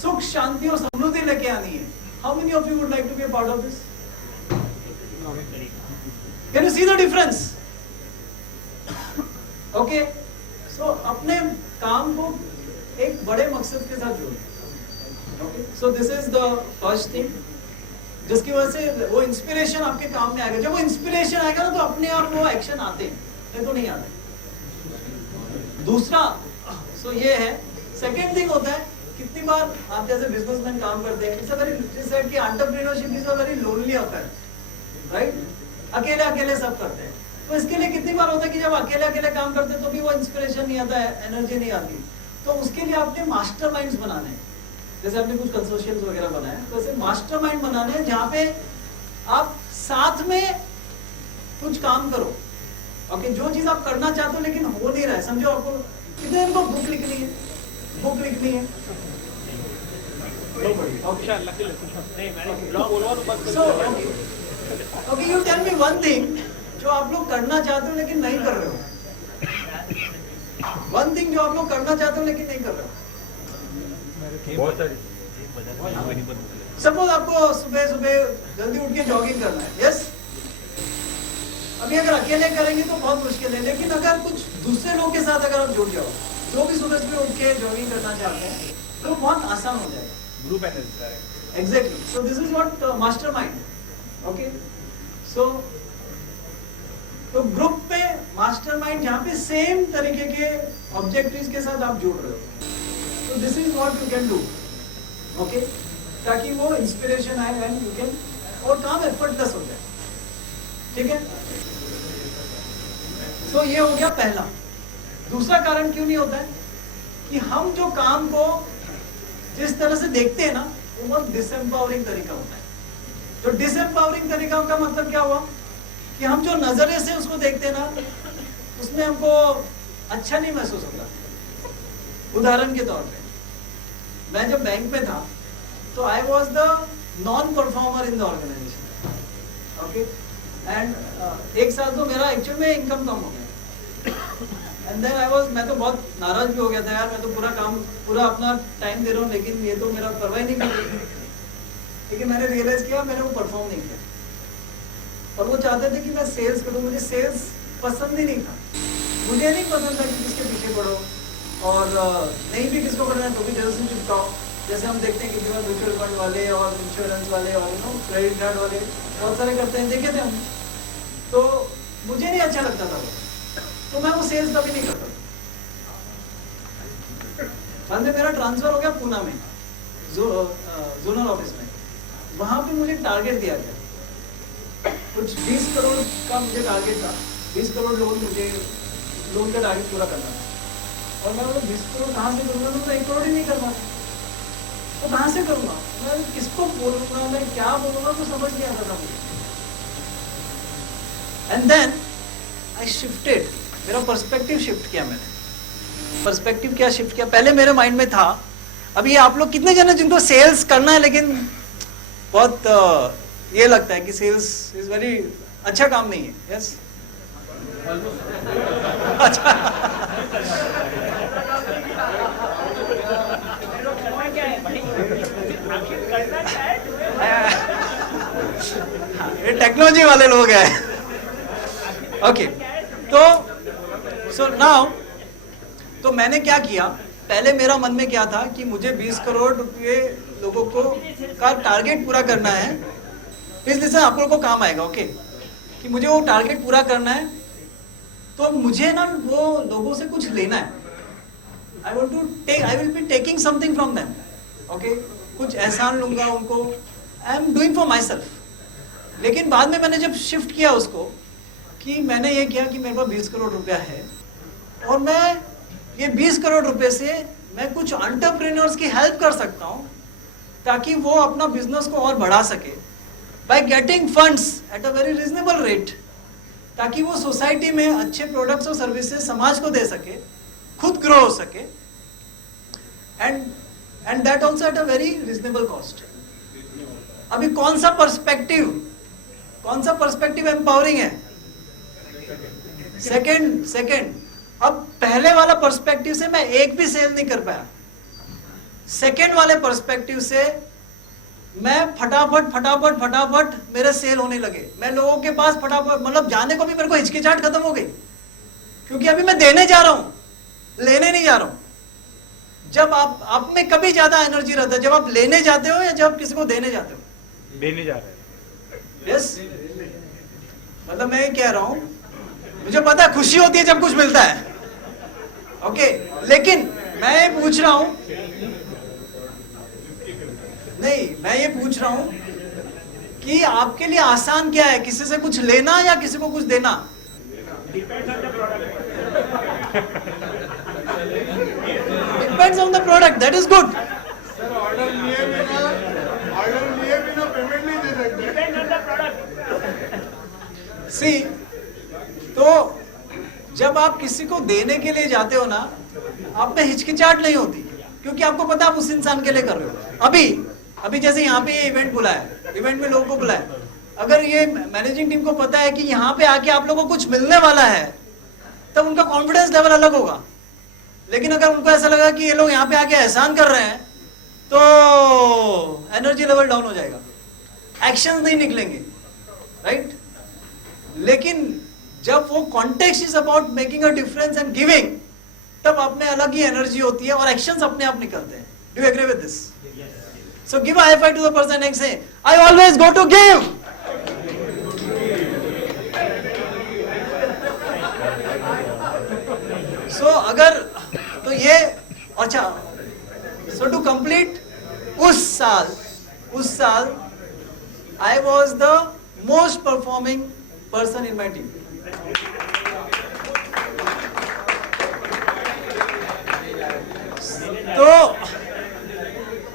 सुख, शांति और समृद्धि लेके आनी है. How many of you would like to be a part of this? Can you see the difference? Okay, so अपने काम को एक बड़े मकसद के साथ जोड़ें. Okay, so this is the first thing. जिसकी वजह से वो इंस्पिरेशन आपके काम में आएगा. जब वो इंस्पिरेशन आएगा ना तो अपने आप वो एक्शन आते हैं, नहीं तो नहीं आते. दूसरा सो ये है. सेकेंड थिंग होता है, कितनी बार आप जैसे बिजनेसमैन काम करते हैं, इट्स अ वेरी सेड कि entrepreneurship is a very lonely affair, right? अकेले सब करते हैं. तो इसके लिए कितनी बार होता है कि जब अकेले काम करते हैं तो भी वो इंस्पिरेशन नहीं आता है, एनर्जी नहीं आती. तो उसके लिए आपने मास्टरमाइंड्स बनाने हैं. जैसे आपने कुछ कंसोर्शियम्स वगैरह बनाए, तो ऐसे मास्टरमाइंड बनाने हैं जहाँ पे आप साथ में कुछ काम करो. ओके, जो चीज आप करना चाहते हो लेकिन हो नहीं रहा है, समझो आपको कितने दिन को बुक लिखनी है. Okay, you tell me one thing जो आप लोग करना चाहते हो लेकिन नहीं कर रहे हो. One thing जो आप लोग करना चाहते हो लेकिन नहीं कर रहे हो. सपोज आपको सुबह जल्दी उठ के जॉगिंग करना है. यस, अभी अगर अकेले करेंगे तो बहुत मुश्किल है, लेकिन अगर कुछ दूसरे लोग के साथ अगर आप जुड़ जाओ, जो भी सुबह उठ के जॉगिंग करना चाहते हैं, तो बहुत आसान हो जाएगा. Group energy. Exactly. So this is what mastermind. Okay. So group पे मास्टरमाइंड जहाँ पे सेम तरीके के ऑब्जेक्टिव्स के साथ आप जुड़ रहे हो, तो this is what you can do. Okay, ताकि वो इंस्पिरेशन आए एंड यू कैन, और काम एफर्टलेस हो जाए. ठीक है. तो ये हो गया पहला. दूसरा कारण क्यों नहीं होता है कि हम जो काम को जिस तरह से देखते हैं ना, वो बहुत डिसएम्पावरिंग तरीका होता है. तो डिसएम्पावरिंग तरीका का मतलब क्या हुआ कि हम जो नजरिए से उसको देखते हैं ना, उसमें हमको अच्छा नहीं महसूस होता. उदाहरण के तौर पे, मैं जब बैंक में था तो I was the non performer in the organisation. Okay, and एक साल तो मेरा एक्चुअल में इनकम कम हो गया एंड देन मैं तो बहुत नाराज भी हो गया था यार, मैं तो पूरा अपना टाइम दे रहा हूँ लेकिन ये तो मेरा परवाह ही नहीं कर रही। लेकिन मैंने रियलाइज किया मैंने वो परफॉर्म नहीं किया और वो चाहते थे कि मैं सेल्स करूँ, मुझे सेल्स पसंद ही नहीं था। मुझे नहीं पसंद था कि किसके पीछे पढ़ो और नहीं भी किसको करना है तो भी दिल से चिपकाओ। जैसे हम देखते हैं कि म्यूचुअल फंड वाले और इंश्योरेंस वाले और क्रेडिट कार्ड वाले बहुत सारे करते हैं, देखे थे हम, तो मुझे नहीं अच्छा लगता था वो, तो मैं वो सेल्स कभी नहीं करता। बाद में मेरा ट्रांसफर हो गया पूना में जोनल ऑफिस में, वहां पे मुझे टारगेट दिया गया कुछ 20 करोड़ का मुझे टारगेट था, 20 करोड़ लोन का टारगेट पूरा करना था और मैं वो 20 करोड़ कहाँ से करूँगा, तो मैं 1 करोड़ ही नहीं कर पाता, तो कहाँ से करूँगा, मैं किसको बोलूँगा, मैं क्या बोलूँगा, तो समझ नहीं आता था मुझे। एंड देन आई शिफ्टेड, मेरा पर्सपेक्टिव शिफ्ट किया मैंने। पर्सपेक्टिव क्या शिफ्ट किया, पहले मेरे माइंड में था, अभी आप लोग कितने जन जिनको सेल्स करना है लेकिन बहुत ये लगता है कि सेल्स इज वेरी अच्छा काम नहीं है, यस अच्छा ये टेक्नोलॉजी वाले लोग हैं। ओके, तो सो नाउ तो मैंने क्या किया, पहले मेरा मन में क्या था कि मुझे 20 करोड़ रुपए लोगों को का टारगेट पूरा करना है, बिजनेस आप लोगों को काम आएगा, ओके, कि मुझे वो टारगेट पूरा करना है, तो मुझे ना वो लोगों से कुछ लेना है। I want to take, I will be taking something from them, okay, कुछ एहसान लूंगा उनको, I am doing for myself. लेकिन बाद में मैंने जब शिफ्ट किया उसको, कि मैंने ये किया कि मेरे पास 20 करोड़ रुपया है और मैं ये 20 करोड़ रुपए से मैं कुछ एंटरप्रेन्योर्स की हेल्प कर सकता हूँ ताकि वो अपना बिजनेस को और बढ़ा सके by getting funds at a very reasonable rate, ताकि वो सोसाइटी में अच्छे प्रोडक्ट्स और सर्विसेज समाज को दे सके, खुद ग्रो हो सके, and that also at a very reasonable cost. अभी कौन सा पर्सपेक्टिव एम्पावरिंग है? सेकंड। अब पहले वाला पर्सपेक्टिव से मैं एक भी सेल नहीं कर पाया, सेकंड वाले पर्सपेक्टिव से मैं फटाफट मेरे सेल होने लगे। मैं लोगों के पास फटाफट, मतलब जाने को भी मेरे को हिचकिचाहट खत्म हो गई, क्योंकि अभी मैं देने जा रहा हूं, लेने नहीं जा रहा हूं। जब आप में कभी ज्यादा एनर्जी रहता है, जब आप लेने जाते हो या जब आप किसी को देने जाते हो? देने जा रहे हैं। यस, मतलब मैं ये कह रहा हूं, मुझे पता है खुशी होती है जब कुछ मिलता है, ओके, लेकिन मैं ये पूछ रहा हूं, नहीं मैं ये पूछ रहा हूं कि आपके लिए आसान क्या है, किसी से कुछ लेना या किसी को कुछ देना? Depends on the product, that is good. Sir order लिए बिना पेमेंट नहीं दे सकते। सी, तो जब आप किसी को देने के लिए जाते हो ना, आप में हिचकिचाहट नहीं होती, क्योंकि आपको पता आप उस इंसान के लिए कर रहे हो। अभी जैसे यहाँ पे ये इवेंट बुलाया, इवेंट में लोगों को बुलाया, अगर ये मैनेजिंग टीम को पता है कि यहाँ पे आके आप लोगों को कुछ मिलने वाला है, तब उनका कॉन्फिडेंस लेवल अलग होगा। लेकिन अगर उनको ऐसा लगा कि ये लोग यहाँ पे आके एहसान कर रहे हैं, तो एनर्जी लेवल डाउन हो जाएगा, एक्शन नहीं निकलेंगे, राइट? लेकिन जब वो context is about making a difference and giving, तब आप में अलग ही एनर्जी होती है और एक्शंस अपने आप निकलते हैं। Do you agree with this? So give a high five to the person next say I always go to give. So अगर तो ये अच्छा, सो टू कंप्लीट, उस साल I was the most performing person in my team.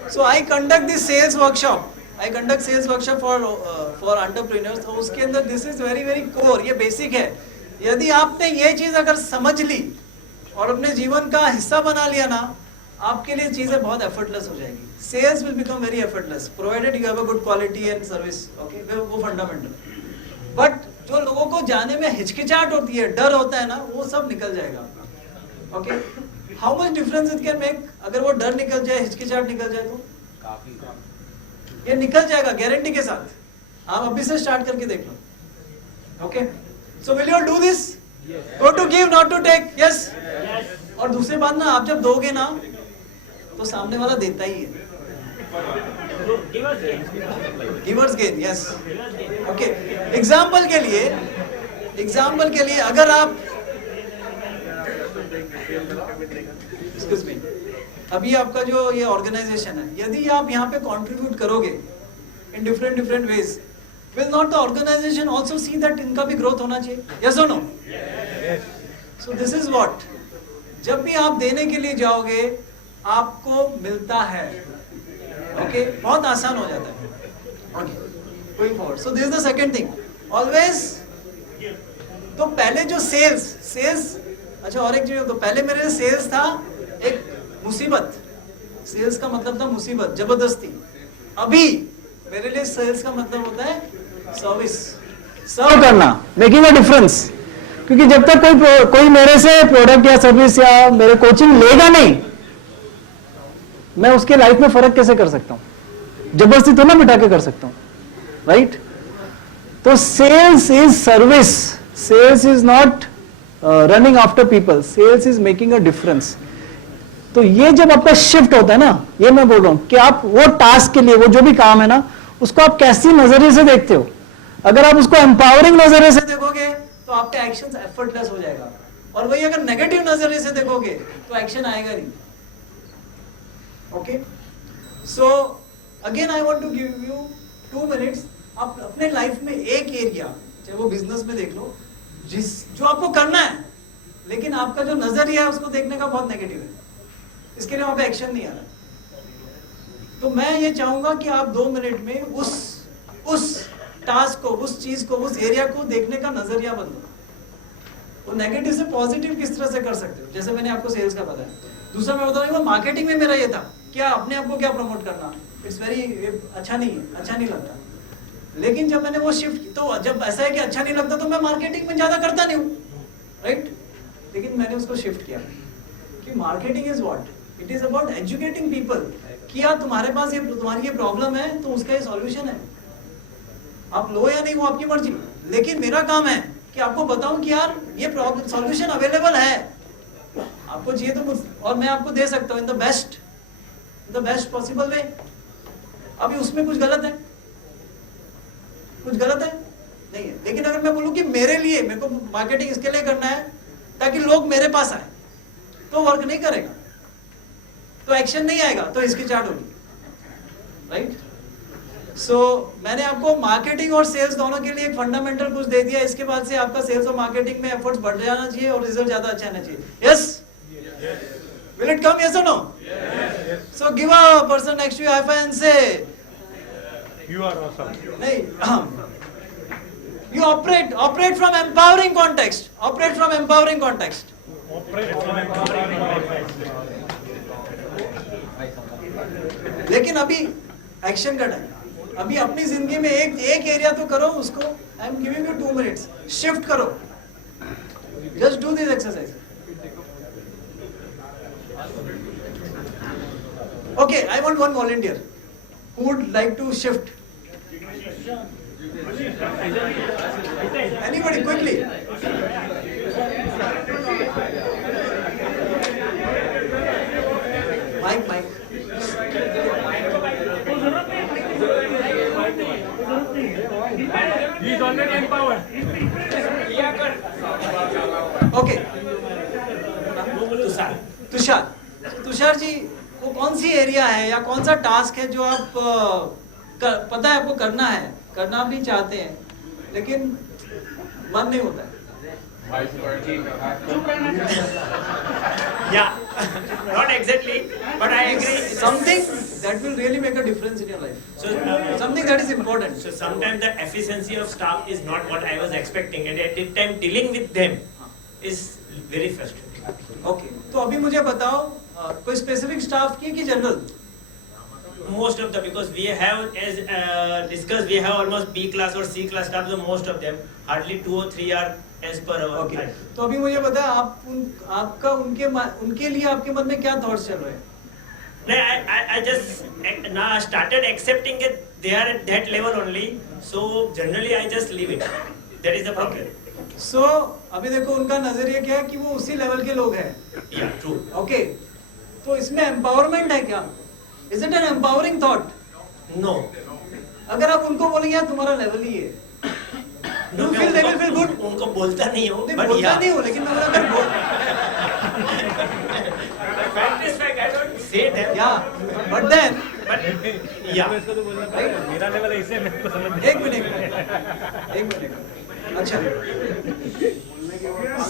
So I conduct this sales workshop. I conduct sales workshop for entrepreneurs. तो उसके अंदर this is very very core, ये basic है। यदि आपने ये चीज अगर समझ ली और अपने जीवन का हिस्सा बना लिया ना, आपके लिए चीजें बहुत एफर्टलेस हो जाएगी। Sales will become very effortless, provided you have a good quality and service. Okay, वो फंडामेंटल। बट जो लोगों को जाने में हिचकिचाहट होती है, डर होता है ना, वो सब निकल जाएगा। Okay, how much difference it can make अगर वो डर निकल जाए, हिचकिचाहट निकल जाए तो ये निकल जाएगा गारंटी के साथ। आप अभी से स्टार्ट करके देख लो। Okay, so will you do this? Go to give not to take, yes. और दूसरी बात ना, आप जब दोगे ना तो सामने वाला देता ही है। Givers gain, yes. Okay, example के लिए अगर आप एक्सक्यूज मी, अभी आपका जो ये ऑर्गेनाइजेशन है, यदि आप यहाँ पे कंट्रीब्यूट करोगे in different ways, will not the organisation also see that इनका भी ग्रोथ होना चाहिए? यस और no? So this is what, जब भी आप देने के लिए जाओगे आपको मिलता है। ओके, बहुत आसान हो जाता है। Okay, going forward, so this is the second thing, always. तो पहले जो सेल्स, अच्छा और एक चीज, तो पहले मेरे लिए सेल्स था एक मुसीबत, सेल्स का मतलब था मुसीबत, जबरदस्ती। अभी मेरे लिए सेल्स का मतलब होता है सर्विस, सर्व करना, मेकिंग अ डिफरेंस। क्योंकि जब तक कोई मेरे से प्रोडक्ट या सर्विस या मेरे कोचिंग लेगा नहीं, मैं उसके लाइफ में फर्क कैसे कर सकता हूं? जबरदस्ती तो ना मिटा के कर सकता हूं, राइट? तो sales is service, sales is not running after people, sales is making a difference. तो ये जब आपका शिफ्ट होता है ना, ये मैं बोल रहा हूं कि आप वो टास्क के लिए, वो जो भी काम है ना, उसको आप कैसी नजरिए से देखते हो। अगर आप उसको एम्पावरिंग नजरिए से देखोगे तो आपका एक्शन एफर्टलेस हो जाएगा, और वही अगर नेगेटिव नजरिए से देखोगे तो एक्शन आएगा नहीं। Okay, so again I want to give you 2 minutes. आप अपने लाइफ में एक एरिया, चाहे वो बिजनेस में देख लो, जो आपको करना है, लेकिन आपका जो नजरिया है उसको देखने का बहुत नेगेटिव है, इसके लिए वहां पे एक्शन नहीं आ रहा। तो मैं ये चाहूंगा कि आप 2 मिनट में उस टास्क को, उस चीज को, उस एरिया को देखने का नजरिया बदलो। वो नेगेटिव से पॉजिटिव किस तरह से कर सकते हो, जैसे मैंने आपको सेल्स का बताया। दूसरा मैं बता रहा हूँ, मार्केटिंग में मेरा ये था, क्या अपने आप को क्या प्रमोट करना, इट्स वेरी अच्छा नहीं है, अच्छा नहीं लगता। लेकिन जब मैंने वो शिफ्ट, तो जब ऐसा है कि अच्छा नहीं लगता तो मैं मार्केटिंग में ज्यादा करता नहीं हूँ, राइट? लेकिन मैंने उसको शिफ्ट किया कि marketing is what, it is about educating people कि यार तुम्हारे पास ये, तुम्हारी ये प्रॉब्लम है तो उसका ये सॉल्यूशन है। आप लो या नहीं वो आपकी मर्जी, लेकिन मेरा काम है कि आपको बताऊं कि यार ये प्रॉब्लम सॉल्यूशन अवेलेबल है, आपको चाहिए तो कुछ, और मैं आपको दे सकता हूँ in the best possible way. अभी उसमें कुछ गलत है? कुछ गलत है? नहीं है। लेकिन अगर मैं बोलूं कि मेरे लिए, मेरे को मार्केटिंग इसके लिए करना है ताकि लोग मेरे पास आए, तो वर्क नहीं करेगा, तो एक्शन नहीं आएगा, तो हिचकिचाहट होगी, राइट? सो मैंने आपको मार्केटिंग और सेल्स दोनों के लिए एक फंडामेंटल कुछ दे दिया। इसके बाद से आपका सेल्स और मार्केटिंग में एफर्ट्स बढ़ जाना चाहिए और रिजल्ट ज्यादा अच्छा आना चाहिए। Yes? Will it come, yes और no? So give a person next to you high five and say You are awesome. नहीं, you operate from empowering context, operate from empowering context. लेकिन अभी एक्शन का टाइम, अभी अपनी जिंदगी में एक एरिया तो करो उसको। I am giving you 2 minutes, shift करो, just do this exercise. Okay, I want one volunteer who would like to shift. Anybody quickly? Mike. He is already empowered. Okay. Tushar ji, वो कौन सी एरिया है या कौन सा टास्क है जो आप पता है आपको करना भी चाहते हैं, लेकिन मन नहीं होता है? Yeah, not exactly, but I agree. Something that will really make a difference in your life. So, Something that is important. so sometimes the efficiency of staff is not what I was expecting, and at the time dealing with them is very frustrating. Okay. तो अभी मुझे बताओ, कोई स्पेसिफिक स्टाफ की कि general? Most of the, because we have, as discussed, we have almost B class or C class staff, so most of them, hardly 2 or 3 are as per our. Okay तो अभी मुझे बताया आपका उनके लिए आपके मन में क्या थॉट्स चल रहे हैं? No, I just now started accepting that they are at that level only, so generally I just leave it. That is the problem. सो अभी देखो उनका नजरिया क्या है कि वो उसी लेवल के लोग हैं. Yeah, true. ओके तो इसमें एम्पावरमेंट है क्या? Is it N empowering thought? No. अगर आप उनको बोलेंगे यार तुम्हारा लेवल ही है, No, you feel they will feel good? उनको बोलता नहीं हूँ, नहीं but बोलता yeah. नहीं हूँ लेकिन मतलब अगर बोल Fact is fact, I don't say them. या बट देन But yeah. मेरा लेवल ऐसे मेरे को समझ एक मिनट अच्छा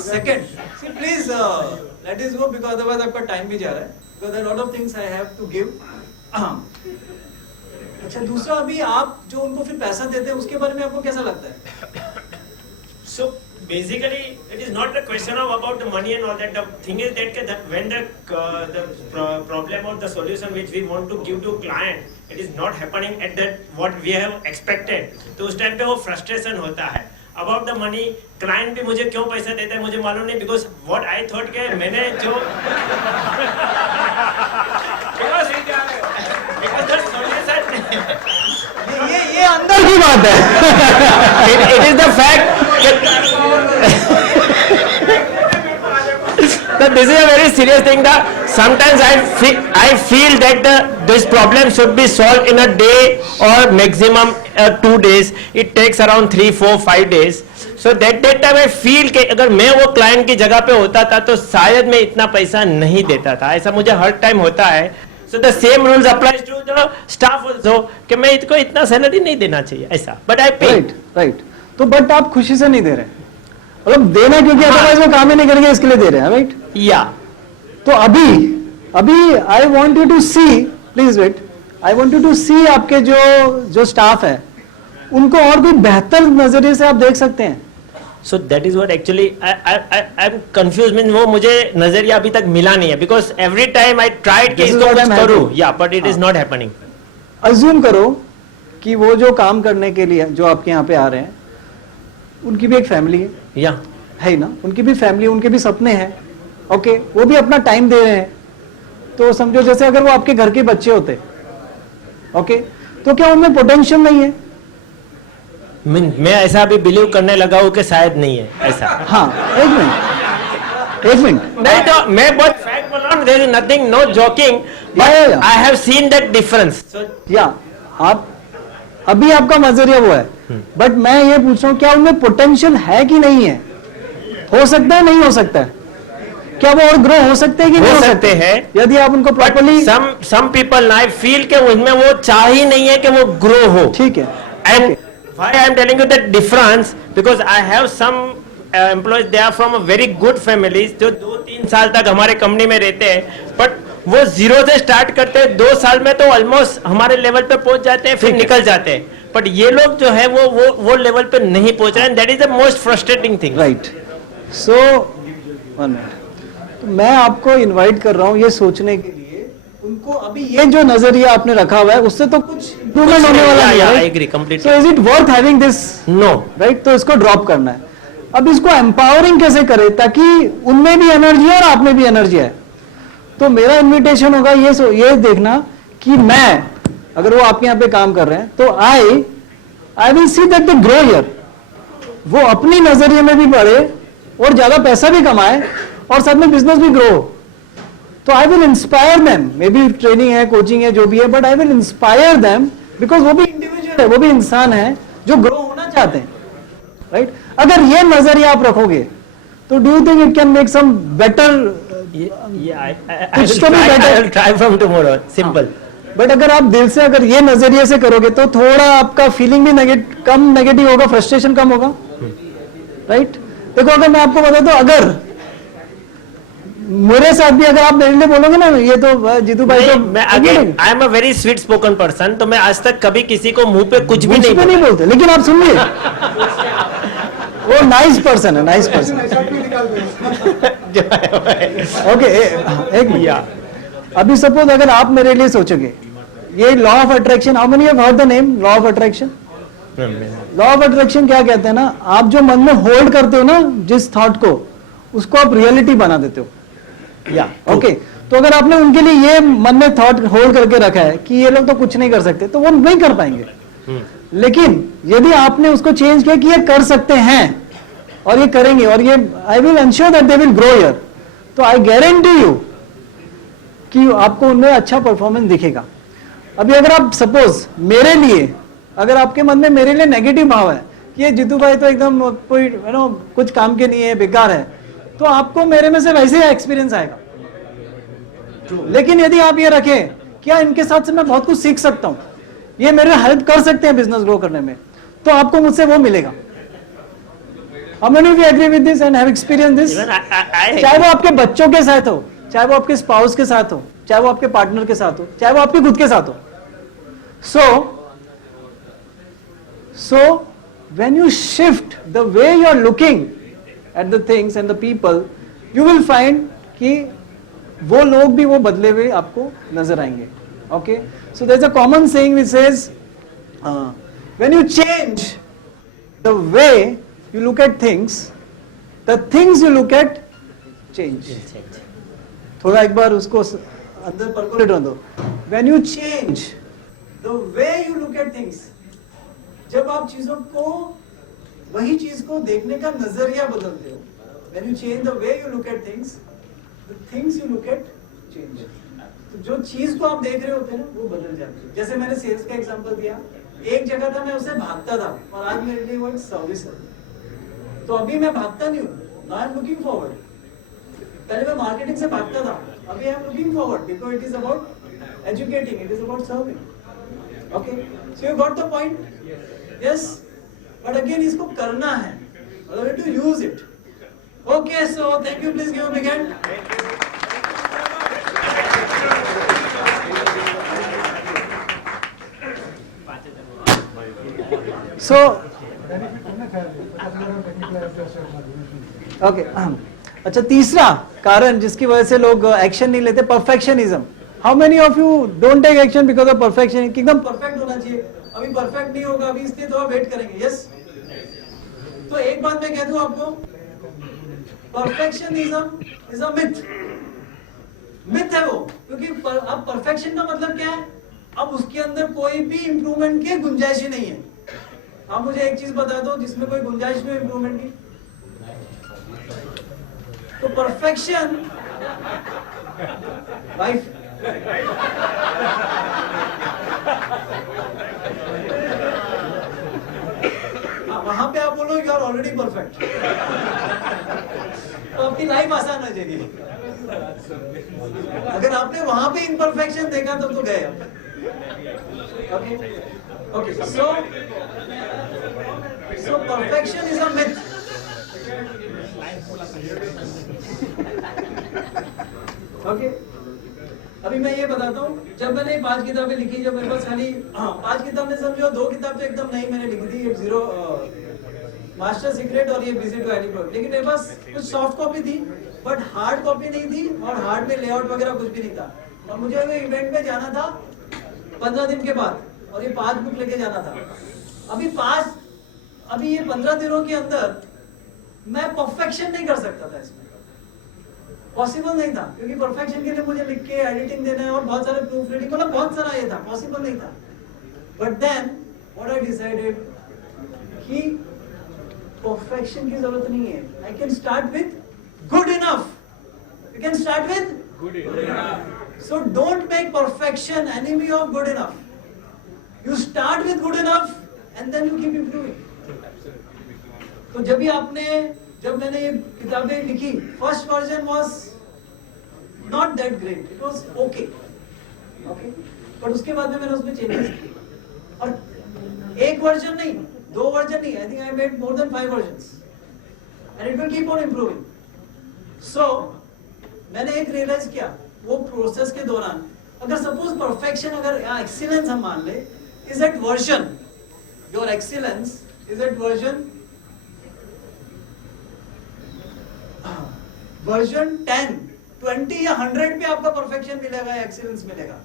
second see please let is go because otherwise आपका टाइम भी जा रहा है because there lot of things I have to give. अच्छा दूसरा अभी आप जो उनको फिर पैसा देते हैं उसके बारे में आपको कैसा लगता है? So basically, it is not a question of about the money and all that. The thing is that when problem or the solution which we want to give to client, it is not happening at that what we have expected. तो उस टाइम पे वो frustration होता है. About the money, client भी मुझे क्यों पैसा देता है मुझे मालूम नहीं, because what I thought के मैंने जो because the solution ये अंदर की बात है. it is the fact that this is a very serious thing that sometimes I feel that this problem should be solved in a day or maximum 2 days. It takes around 3, 4, 5 days. So that time I feel कि अगर मैं वो क्लाइंट की जगह पे होता था तो शायद मैं इतना पैसा नहीं देता था. ऐसा मुझे हर टाइम होता है. So the same rules applies to the staff also कि मैं इसको इतना सैलरी नहीं देना चाहिए ऐसा. But I pay. राइट तो बट आप खुशी से नहीं दे रहे, मतलब देना क्योंकि अदरवाइज वो काम ही नहीं करेंगे इसके लिए दे रहे हैं, राइट? Yeah. तो अभी I want you to see, please wait, I want you to see आपके जो स्टाफ है उनको और कोई बेहतर नजरिए से आप देख सकते हैं. So that is what actually I'm confused, means वो मुझे नजरिया अभी तक मिला नहीं है, because every time I tried कि This is इसको what कुछ I'm करूँ, having. yeah, but it is हाँ. not happening. अज्यूम करो कि वो जो काम करने के लिए जो आपके यहाँ पे आ रहे हैं उनकी भी एक फैमिली Yeah. है ही ना, उनकी भी फैमिली, उनके भी सपने हैं. ओके वो भी अपना टाइम दे रहे हैं. तो समझो जैसे अगर वो आपके घर के बच्चे होते, ओके तो क्या उनमें पोटेंशियल नहीं है? मैं ऐसा अभी बिलीव करने लगा हूँ कि शायद नहीं है ऐसा. हाँ एक मिनट नहीं तो मैं बहुत फैक्ट बोल रहा हूँ, there is nothing, no joking, but Yeah. I have seen that difference. So या आप अभी आपका नजरिया वो है, बट मैं ये पूछ रहा हूँ क्या उनमें पोटेंशियल है कि नहीं है? हो सकता है, नहीं हो सकता है? क्या वो और ग्रो हो सकते हैं कि नहीं हो हो सकते हैं, यदि आप उनको but properly. some people I feel कि उनमें वो चाह ही नहीं है कि वो ग्रो हो. ठीक है. And why I am telling you that difference, because I have some employees, they are from a very good families जो 2-3 साल तक हमारे कंपनी में रहते हैं, but वो जीरो से स्टार्ट करते हैं, 2 साल में तो ऑलमोस्ट हमारे लेवल पे पहुंच जाते हैं, फिर निकल जाते हैं. बट ये लोग जो है वो लेवल पे नहीं पहुंच रहे हैं. That is the most frustrating thing. Right. So 1 minute, तो मैं आपको इनवाइट कर रहा हूँ ये सोचने के लिए उनको अभी ये जो नजरिया आपने रखा हुआ है उससे तो कुछ इम्प्रूवमेंट होने वाला नहीं है. I agree completely. So is it worth having this? No. Right. तो इसको ड्रॉप करना है. अब इसको एम्पावरिंग कैसे करें ताकि उनमें भी एनर्जी है और आप में भी एनर्जी है? तो मेरा इनविटेशन होगा ये देखना कि मैं अगर वो आपके यहाँ पे काम कर रहे हैं तो I will see that they grow here. वो अपनी नजरिए में भी बढ़े और ज्यादा पैसा भी कमाए और साथ में बिजनेस भी ग्रो. तो I will inspire them. May be training है, कोचिंग है, जो भी है, but I will inspire them because वो भी इंडिविजुअल है, वो भी इंसान है जो ग्रो होना चाहते हैं. राइट. अगर ये नजरिया आप रखोगे तो do you think it can make some better? कुछ तो भी better. Try from tomorrow. Simple. But अगर आप दिल से अगर ये नजरिए से करोगे तो थोड़ा आपका फीलिंग भी कम नेगेटिव होगा, फ्रस्ट्रेशन कम होगा. राइट. देखो अगर मैं आपको बता दूं, अगर मेरे साथ भी अगर आप मेरे लिए बोलोगे ना ये तो जीतू भाई तो मैं again I am a very sweet spoken person, तो मैं आज तक कभी किसी को मुंह पे कुछ भी नहीं बोलते. लेकिन आप सुनिए वो नाइस पर्सन है, नाइस पर्सन. ओके एक मिनट. अभी सपोज अगर आप मेरे लिए सोचोगे ये law of attraction, how many have heard the name law of attraction? Law of attraction क्या कहते हैं ना, आप जो मन में होल्ड करते हो ना जिस थॉट को, उसको आप रियलिटी बना देते हो। या ओके, तो अगर आपने उनके लिए ये मन में थॉट होल्ड करके रखा है कि ये लोग तो कुछ नहीं कर सकते, तो वो नहीं कर पाएंगे। लेकिन यदि आपने उसको चेंज किया कि ये कर सकते हैं और ये करेंगे और ये I will ensure that they will grow here, तो आई गारंटी यू कि आपको उनमें अच्छा परफॉर्मेंस दिखेगा। अभी अगर आप सपोज मेरे लिए, अगर आपके मन में मेरे लिए नेगेटिव भाव है कि ये जीतू भाई तो एकदम कोई कुछ काम के नहीं है, बेकार है, तो आपको मेरे में से वैसे ही एक्सपीरियंस आएगा। लेकिन यदि आप ये रखें क्या इनके साथ से मैं बहुत कुछ सीख सकता हूं, ये मेरे हेल्प कर सकते हैं बिजनेस ग्रो करने में, तो आपको मुझसे वो मिलेगा। How many of you agree with this and have experienced this? चाहे वो आपके बच्चों के साथ हो, चाहे वो आपके स्पाउस के साथ हो, चाहे वो आपके पार्टनर के साथ हो, चाहे वो आपके खुद के साथ हो। So when you shift the way you are looking at the things and the people, you will find कि वो लोग भी वो बदले हुए आपको नजर आएंगे। Okay, so there's a common saying which says when you change the way you look at things, the things you look at change. थोड़ा एक बार उसको अंदर परकोलेट होने दो। When you change the way you look at things, जब आप चीजों को, वही चीज को देखने का नजरिया बदलते हो, when you change the way you look at things, the things you look at change. तो जो चीज को आप देख रहे होते हैं ना वो बदल जाती है। जैसे मैंने सेल्स का एग्जांपल दिया, एक जगह था मैं उसे भागता था और आज मेरे लिए वो एक सर्विस है। तो अभी मैं भागता नहीं हूँ, now I am looking forward. पहले मैं मार्केटिंग से भागता था, अभी I am looking forward because it is about educating, it is about serving. Okay, so you got the point? Yes, but again इसको करना है, मतलब to use it. Okay, so thank you. Please give a big hand. So okay अच्छा, तीसरा कारण जिसकी वजह से लोग एक्शन नहीं लेते, perfectionism. How many of you don't take action because of perfection? एकदम परफेक्ट होना चाहिए, अभी परफेक्ट नहीं होगा, अभी इसलिए थोड़ा वेट करेंगे। यस, तो एक बात मैं कह दूं आपको, perfectionism is a myth. Myth है वो, क्योंकि अब परफेक्शन का मतलब क्या है, अब उसके अंदर कोई भी इंप्रूवमेंट की गुंजाइश ही नहीं है। आप मुझे एक चीज बता दो जिसमें कोई गुंजाइश नहीं इंप्रूवमेंट की। तो परफेक्शन वाइफ वहां पे आप बोलो यू आर ऑलरेडी परफेक्ट, तो आपकी लाइफ आसान हो जाएगी। अगर आपने वहां पे इम्परफेक्शन देखा तब तो गए आप। Okay okay, so perfection is a myth. Okay, अभी मैं ये बताता हूँ, जब मैंने 5 किताबें लिखी, जब मेरे पास खाली 5 किताबें समझो, 2 किताब तो एकदम नहीं मैंने लिखी थी, जीरो मास्टर सीक्रेट और ये बिजी टू एनी प्रोडक्ट, लेकिन मेरे पास कुछ सॉफ्ट कॉपी थी बट हार्ड कॉपी नहीं थी, और हार्ड में लेआउट वगैरह कुछ भी नहीं था। और मुझे वो इवेंट में जाना था 15 दिन के बाद, और ये 5 बुक लेके जाना था। अभी ये 15 दिनों के अंदर मैं परफेक्शन नहीं कर सकता था, इसमें पॉसिबल नहीं था, क्योंकि परफेक्शन के लिए मुझे लिख के एडिटिंग देना है और बहुत सारे प्रूफ रीडिंग, मतलब बहुत सारा ये था, पॉसिबल नहीं था। But then what I decided कि परफेक्शन की जरूरत नहीं है, I can start with good enough. You can start with good enough. So don't make perfection enemy of good enough. You start with good enough and then you keep improving. तो जब मैंने ये किताबें लिखी, first version was not that great, it was okay, but उसके बाद में मैंने उसमें चेंजेस किए, और एक वर्जन नहीं, 2 वर्जन नहीं, I think I made more than 5 versions and it will keep on improving. So मैंने एक रियलाइज किया वो प्रोसेस के दौरान, अगर सपोज परफेक्शन, अगर एक्सीलेंस हम मान ले, is at version, your excellence is at version 10, 20 या 100 पे आपका परफेक्शन मिलेगा या एक्सीलेंस मिलेगा।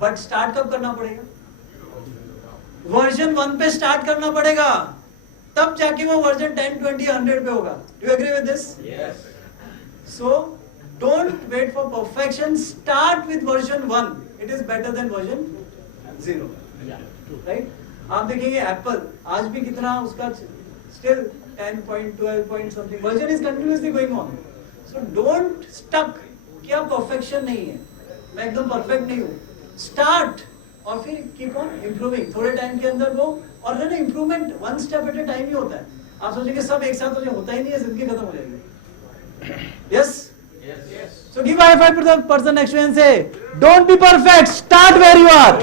बट स्टार्ट कब करना पड़ेगा? वर्जन 1 पे स्टार्ट करना पड़ेगा, तब जाके वो वर्जन 10, 20, 100 पे होगा. Do you agree with this? Yes. So don't wait for perfection. Start with version 1. It is better than version 0. Right? आप देखेंगे एप्पल आज भी कितना उसका still 10 point 12 point something version is continuously going on. So don't stuck कि आप perfection नहीं है, मैं एकदम परफेक्ट नहीं हूँ. Start और फिर कीप ऑन इम्प्रूविंग. थोड़े टाइम के अंदर वो और ना improvement one step at a time ही होता है. आप सोचेंगे सब एक साथ होता ही नहीं है, जिंदगी खत्म हो जाएगी. Yes so give high five to the person next to and say don't be perfect, start where you are.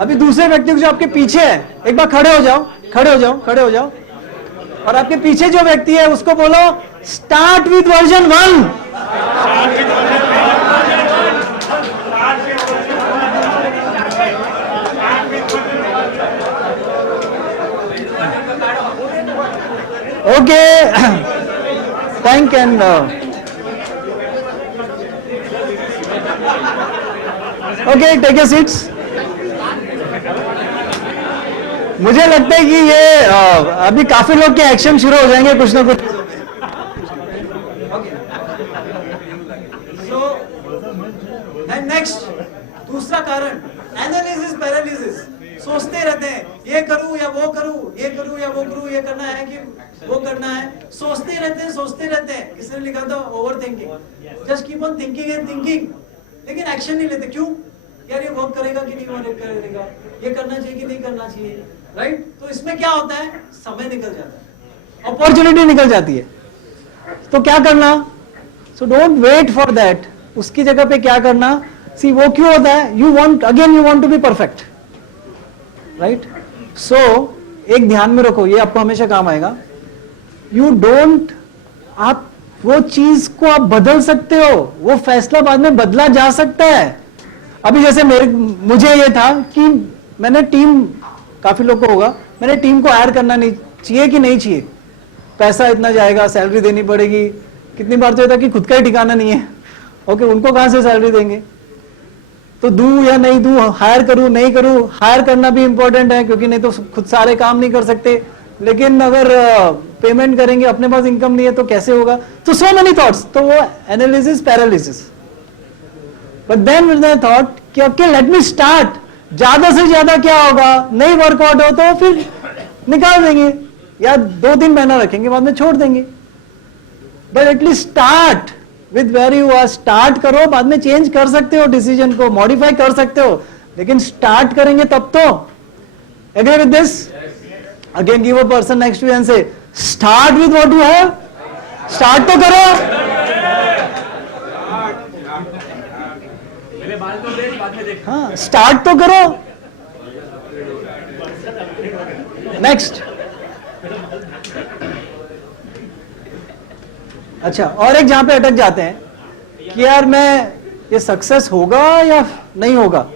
अभी दूसरे व्यक्ति जो आपके पीछे है, एक बार खड़े हो जाओ, खड़े हो जाओ, खड़े हो जाओ, और आपके पीछे जो व्यक्ति है उसको बोलो start with version 1. Okay, thank and okay, take your seats. मुझे लगता है कि ये अभी काफी लोग के एक्शन शुरू हो जाएंगे कुछ ना कुछ. So and next दूसरा कारण एनालिसिस पैरालिसिस. सोचते रहते हैं ये करूं या वो करूं, ये करूं या वो करूं, ये करना है कि वो करना है. सोचते रहते हैं, सोचते रहते हैं. किसने लिखा था over thinking. Just keep on thinking and thinking, लेकिन एक्शन नहीं लेते. क्यों यार, ये वर्क करेगा कि नहीं वर्क करेगा, ये करना चाहिए कि नहीं करना चाहिए. राइट? तो इसमें क्या होता है, समय निकल जाता है, अपॉर्चुनिटी निकल जाती है. तो क्या करना? So don't wait for that. उसकी जगह पे क्या करना? सी वो क्यों होता है, you want to be perfect. Right? So एक ध्यान में रखो, ये आपको हमेशा काम आएगा. यू डोंट, आप वो चीज को आप बदल सकते हो, वो फैसला बाद में बदला जा सकता है. अभी जैसे मुझे ये था कि मैंने टीम, काफी लोग को होगा, मैंने टीम को हायर करना नहीं चाहिए कि नहीं चाहिए. पैसा इतना जाएगा, सैलरी देनी पड़ेगी. कितनी बार तो ये था कि खुद का ही ठिकाना नहीं है. ओके, उनको कहां से सैलरी देंगे? तो दूं या नहीं दूं, हायर करूं नहीं करूं. हायर करना भी इंपॉर्टेंट है क्योंकि नहीं तो खुद सारे काम नहीं कर सकते. लेकिन अगर पेमेंट करेंगे, अपने पास इनकम नहीं है तो कैसे होगा? तो सो मेनी थॉट्स. तो वो analysis paralysis. But then with the thought कि ओके लेट मी स्टार्ट. ज्यादा से ज्यादा क्या होगा, नहीं वर्कआउट हो तो फिर निकाल देंगे या 2-3 महीना रखेंगे, बाद में छोड़ देंगे. But at least start with where you are. Start करो, बाद में चेंज कर सकते हो, डिसीजन को मॉडिफाई कर सकते हो, लेकिन स्टार्ट करेंगे तब तो. Agree with this? Again give a person next to and say start with what you have. Start तो करो. हाँ, स्टार्ट तो करो. नेक्स्ट. अच्छा, और एक जहां पे अटक जाते हैं कि यार मैं ये सक्सेस होगा या नहीं होगा.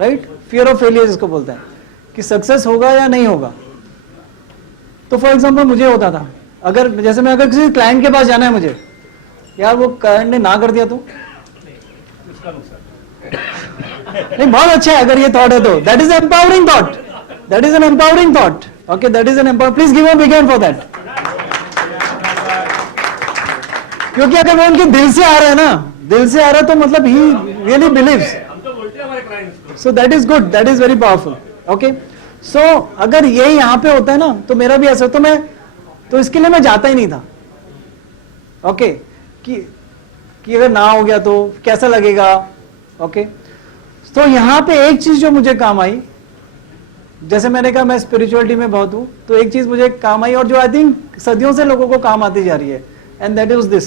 राइट? फियर ऑफ फेलियर जिसको बोलते हैं कि सक्सेस होगा या नहीं होगा. तो फॉर एग्जांपल मुझे होता था, अगर जैसे मैं अगर किसी क्लाइंट के पास जाना है मुझे, यार वो क्लाइंट ने ना कर दिया तो नहीं, बहुत अच्छा है अगर ये थॉट है तो. That is empowering thought. That is an empowering thought. Okay, that is an empower. Please give a big hand for that. क्योंकि अगर वो उनके दिल से आ रहा है ना, दिल से आ रहा है तो मतलब ही really believes. So that is good, that is very powerful. Okay, so अगर ये यहाँ पे होता है ना, तो मेरा भी ऐसा, तो इसके लिए मैं जाता ही नहीं था. ओके, कि अगर ना हो गया तो कैसा लगेगा. ओके, तो यहाँ पे एक चीज जो मुझे काम आई, जैसे मैंने कहा मैं स्पिरिचुअलिटी में बहुत हूं, तो एक चीज मुझे काम आई और जो आई थिंक सदियों से लोगों को काम आती जा रही है, एंड दैट इज दिस.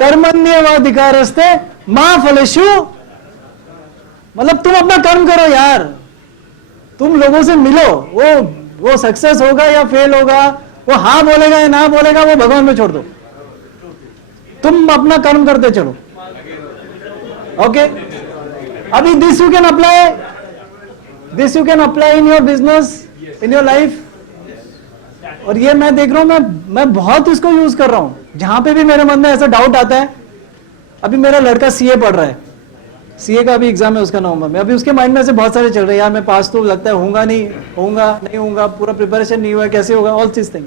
कर्मण्येवाधिकारस्ते मा फलेषु. मतलब तुम अपना कर्म करो यार, तुम लोगों से मिलो. वो सक्सेस होगा या फेल होगा, वो हाँ बोलेगा या ना बोलेगा, वो भगवान पे छोड़ दो. तुम अपना कर्म करते चलो. ओके, अभी this you can apply in your business, in your life. और ये मैं देख रहा हूं, मैं बहुत इसको यूज कर रहा हूं। जहां पे भी मेरे मन में ऐसा डाउट आता है, अभी मेरा लड़का सीए पढ़ रहा है, सीए का अभी एग्जाम है उसका नवंबर में, अभी उसके माइंड में ऐसे बहुत सारे चल रहे हैं, यार मैं पास तो लगता है होऊंगा नहीं होऊंगा, पूरा प्रिपरेशन नहीं हुआ, कैसे होगा, all this thing.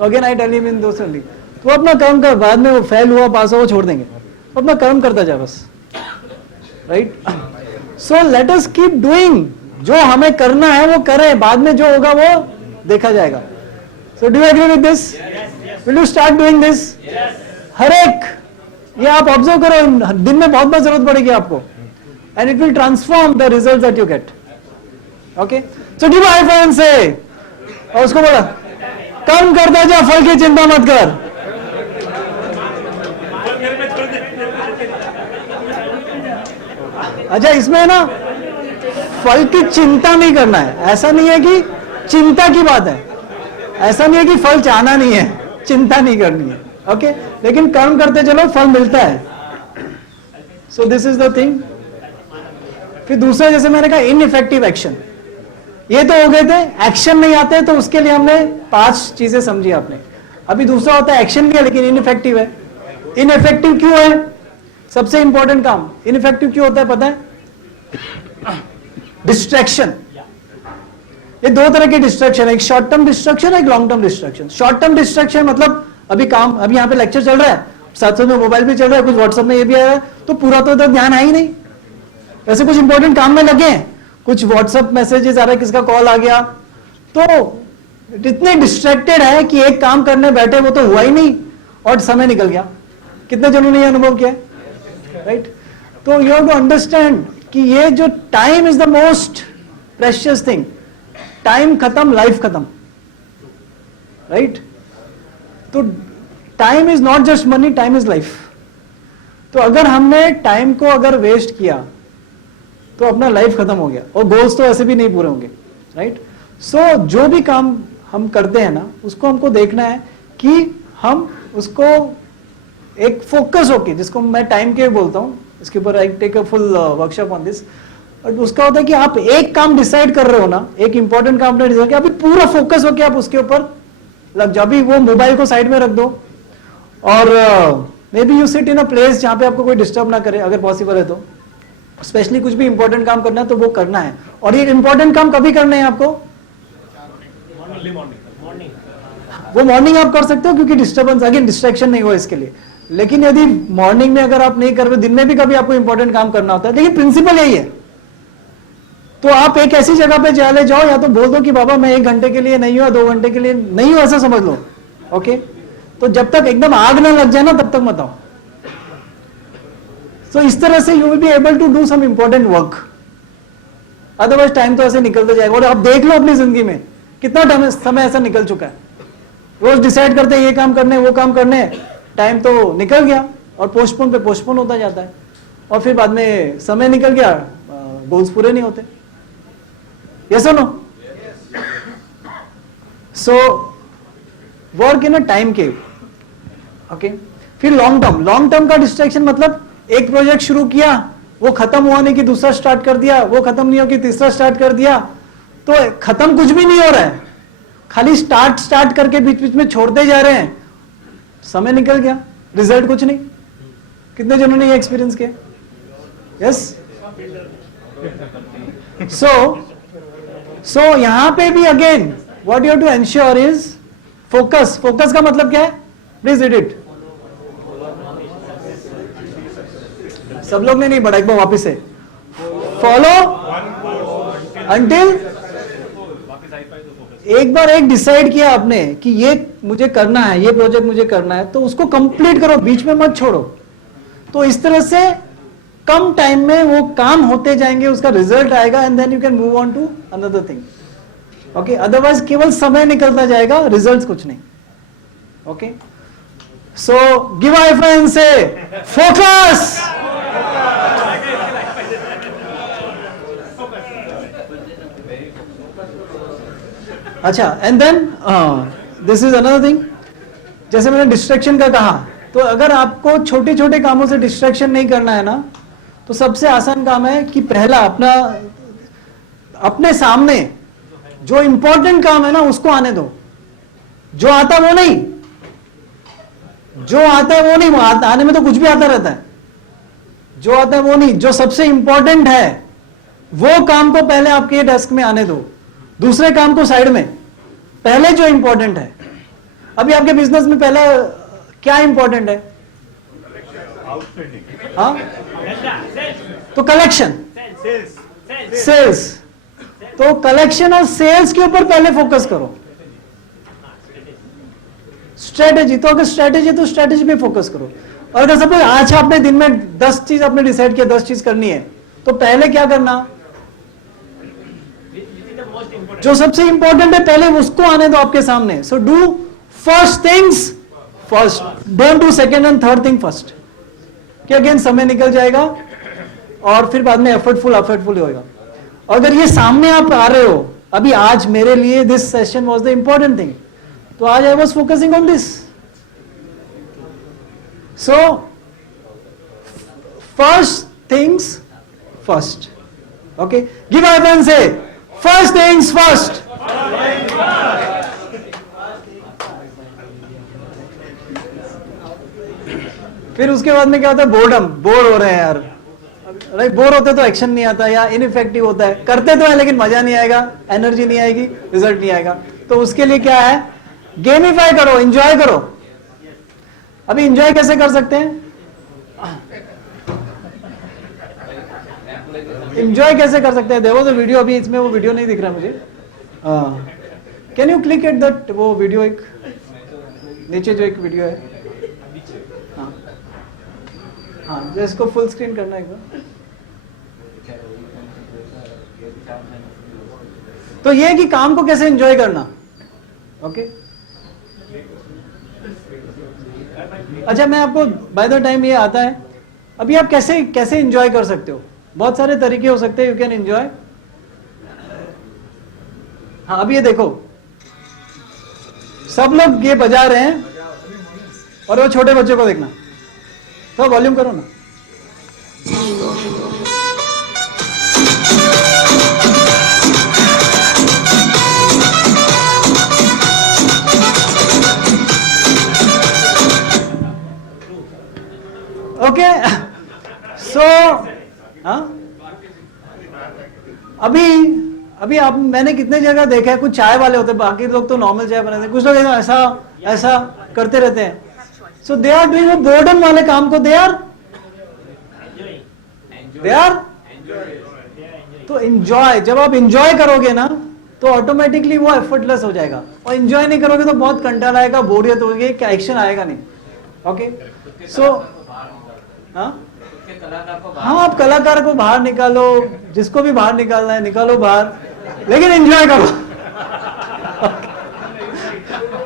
Again I tell him in दोस्त ओनली, तो अपना कर्म कर, बाद में वो फेल हुआ पास हुआ वो छोड़ देंगे, तो अपना कर्म करता जा बस, right. So let us keep doing, जो हमें करना है वो करें, बाद में जो होगा वो देखा जाएगा। So do you agree with this? Will you start doing this? हर एक, ये आप ऑब्जर्व करो, दिन में बहुत बहुत जरूरत पड़ेगी आपको, and it will transform the result that you get. Okay, so give high five से, और उसको बोला कर्म करता जा, फल की चिंता मत कर। अच्छा, इसमें है ना, फल की चिंता नहीं करना है, ऐसा नहीं है कि चिंता की बात है, ऐसा नहीं है कि फल चाहना नहीं है, चिंता नहीं करनी है, ओके, लेकिन कर्म करते चलो फल मिलता है। सो दिस इज द थिंग। फिर दूसरा, जैसे मैंने कहा, इनइफेक्टिव एक्शन, ये तो हो गए थे, एक्शन नहीं आते, तो उसके लिए हमने 5 चीजें समझी आपने। अभी दूसरा होता है एक्शन भी है लेकिन इनइफेक्टिव है। इनइफेक्टिव क्यों है? सबसे इंपॉर्टेंट काम इनइफेक्टिव क्यों होता है पता है? डिस्ट्रैक्शन। ये 2 तरह के डिस्ट्रैक्शन है, एक शॉर्ट टर्म डिस्ट्रैक्शन, एक long term distraction. Short term distraction मतलब अभी काम, अभी यहाँ पे लेक्चर चल रहा है, साथ साथ में मोबाइल भी चल रहा है, कुछ व्हाट्सएप में ये भी आ रहा है, तो पूरा तो इधर ध्यान है ही नहीं, वैसे कुछ इंपॉर्टेंट काम में लगे हैं, कुछ व्हाट्सएप मैसेजेस आ रहा है, किसका कॉल आ गया, तो इतने डिस्ट्रैक्टेड है कि एक काम करने बैठे वो तो हुआ ही नहीं और समय निकल गया। कितने जनों ने ये अनुभव किया, राइट? तो यू हैव टू अंडरस्टैंड कि ये जो time is the most precious thing. Time खत्म, लाइफ खत्म, राइट? तो time is not just money, time is life. तो अगर हमने टाइम को अगर वेस्ट किया तो अपना लाइफ खत्म हो गया, और गोल्स तो ऐसे भी नहीं पूरे होंगे, राइट? सो जो भी काम हम करते हैं ना, उसको हमको देखना है कि हम उसको एक फोकस होके, जिसको मैं टाइम के बोलता हूं, इसके ऊपर I take a full workshop on this. उसका होता है कि आप एक काम डिसाइड कर रहे हो ना, एक इंपॉर्टेंट काम डिसाइड किया, अभी पूरा फोकस होके आप उसके ऊपर लग जाओ। अभी वो मोबाइल को साइड में रख दो, और may be you sit in a place जहां पे आपको कोई डिस्टर्ब ना करे, अगर पॉसिबल है तो। स्पेशली कुछ भी इंपॉर्टेंट काम करना है तो वो करना है, और ये इंपॉर्टेंट काम कभी करने हैं आपको? वो मॉर्निंग आप कर सकते हो, क्योंकि डिस्टर्बेंस, अगेन डिस्ट्रैक्शन नहीं हो इसके लिए। लेकिन यदि मॉर्निंग में अगर आप नहीं कर रहे, दिन में भी कभी आपको इंपॉर्टेंट काम करना होता है, लेकिन प्रिंसिपल यही है। तो आप एक ऐसी जगह पे चले जाओ, या तो बोल दो कि बाबा मैं 1 घंटे के लिए नहीं हूं, 2 घंटे के लिए नहीं हूं, ऐसा समझ लो, ओके? तो जब तक एकदम आग ना लग जाए ना, तब तक मत आओ। सो इस तरह से you will be able to do some important work, otherwise time तो ऐसे निकलता जाएगा। और आप देख लो अपनी जिंदगी में कितना समय ऐसा निकल चुका है, रोज डिसाइड करते हैं ये काम करने, वो काम करने, टाइम तो निकल गया, और पोस्टपोन पे पोस्टपोन होता जाता है, और फिर बाद में समय निकल गया, गोल्स पूरे नहीं होते। यस और no? So work in a time के, ओके? फिर लॉन्ग टर्म का डिस्ट्रैक्शन मतलब एक प्रोजेक्ट शुरू किया, वो खत्म हुआ नहीं कि दूसरा स्टार्ट कर दिया, वो खत्म नहीं हो कि तीसरा स्टार्ट कर दिया, तो खत्म कुछ भी नहीं हो रहा है, खाली स्टार्ट करके बीच बीच में छोड़ते जा रहे हैं, समय निकल गया, रिजल्ट कुछ नहीं। कितने जनों ने ये एक्सपीरियंस किया? यस? सो यहां पे भी again what you have to ensure is focus. Focus का मतलब क्या है? Please read it. सब लोग ने नहीं पढ़ा, एक बार वापिस से। फॉलो अंटिल, एक बार एक डिसाइड किया आपने कि ये मुझे करना है, ये प्रोजेक्ट मुझे करना है, तो उसको कंप्लीट करो, बीच में मत छोड़ो। तो इस तरह से कम टाइम में वो काम होते जाएंगे, उसका रिजल्ट आएगा, and then you can move on to another thing, okay? Otherwise केवल समय निकलता जाएगा, रिजल्ट्स कुछ नहीं, okay? So give high five से फोकस। अच्छा, and then this is another thing, जैसे मैंने डिस्ट्रैक्शन का कहा, तो अगर आपको छोटे छोटे कामों से डिस्ट्रैक्शन नहीं करना है ना, तो सबसे आसान काम है कि पहला अपने सामने जो इंपॉर्टेंट काम है ना, उसको आने दो, जो आता है वो नहीं, जो आता है वो नहीं, आने में तो कुछ भी आता रहता है, जो आता है वो नहीं, जो सबसे इंपॉर्टेंट है वो काम को पहले आपके डेस्क में आने दो, दूसरे काम को साइड में, पहले जो इंपॉर्टेंट है। अभी आपके बिजनेस में पहला क्या इंपॉर्टेंट है? हाँ, तो कलेक्शन, सेल्स, तो कलेक्शन और सेल्स के ऊपर पहले फोकस करो। स्ट्रेटेजी, तो अगर स्ट्रेटेजी तो स्ट्रेटेजी पे फोकस करो। और अगर सपोज आज आपने दिन में 10 चीज आपने डिसाइड किया, 10 चीज करनी है, तो पहले क्या करना, जो सबसे इंपॉर्टेंट है पहले उसको आने दो आपके सामने। So do first things first, don't do second and third thing first, कि अगेन समय निकल जाएगा और फिर बाद में एफर्टफुल ही होगा। अगर ये सामने आप आ रहे हो, अभी आज मेरे लिए this session was the important thing, तो आज I was focusing on this. So first things first, okay, give I can say first things first. फिर उसके बाद में क्या होता है, बोर्डम, बोर हो रहे हैं यार, राइट, बोर होते तो एक्शन नहीं आता या इनइफेक्टिव होता है, करते तो है लेकिन मजा नहीं आएगा, एनर्जी नहीं आएगी, रिजल्ट नहीं आएगा। तो उसके लिए क्या है, गेमिफाई करो, एंजॉय करो। अभी एंजॉय कैसे कर सकते हैं, एंजॉय कैसे कर सकते हैं, देखो तो वीडियो, अभी इसमें वो वीडियो नहीं दिख रहा मुझे, can you click at that, वो वीडियो एक नीचे जो एक वीडियो है, हाँ हाँ, जो इसको फुल स्क्रीन करना है एक बार। तो ये है कि काम को कैसे एंजॉय करना, ओके। अच्छा, मैं आपको बाय द टाइम ये आता है, अभी आप कैसे कैसे एंजॉय कर सकते हो, बहुत सारे तरीके हो सकते हैं, यू कैन एंजॉय। हाँ, अभी ये देखो, सब लोग ये बजा रहे हैं और वो छोटे बच्चों को देखना, तो वॉल्यूम करो ना। ओके, सो अभी आप, मैंने कितने जगह देखा है, कुछ चाय वाले होते हैं, बाकी लोग तो नॉर्मल चाय बनाते हैं, कुछ लोग ऐसा ऐसा करते रहते हैं। सो दे आर डूइंग बोर्डम वाले काम को, दे आर तो एंजॉय। जब आप एंजॉय करोगे ना तो ऑटोमेटिकली वो एफर्टलेस हो जाएगा, और एंजॉय नहीं करोगे तो बहुत कंटाला आएगा, बोरियत होगी, एक्शन आएगा नहीं, ओके। सो हाँ, आप कलाकार को बाहर निकालो, जिसको भी बाहर निकालना है निकालो बाहर, लेकिन एंजॉय करो।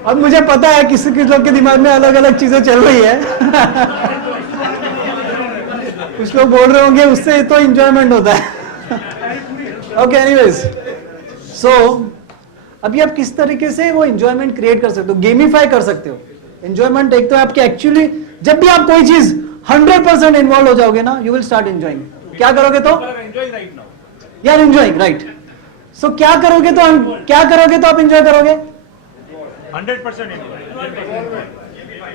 अब मुझे पता है किसी किसी लोग के दिमाग में अलग अलग चीजें चल रही है। कुछ लोग बोल रहे होंगे उससे तो एंजॉयमेंट होता है। ओके, एनीवेज, सो अभी आप किस तरीके से वो एंजॉयमेंट क्रिएट कर सकते हो, गेमिफाई कर सकते हो एंजॉयमेंट। एक तो आपके एक्चुअली जब भी आप कोई चीज 100% इन्वॉल्व हो जाओगे ना, यू विल स्टार्ट एंजॉइंग। क्या करोगे तो यार एंजॉइंग, राइट। सो क्या करोगे तो आप एंजॉय करोगे 100%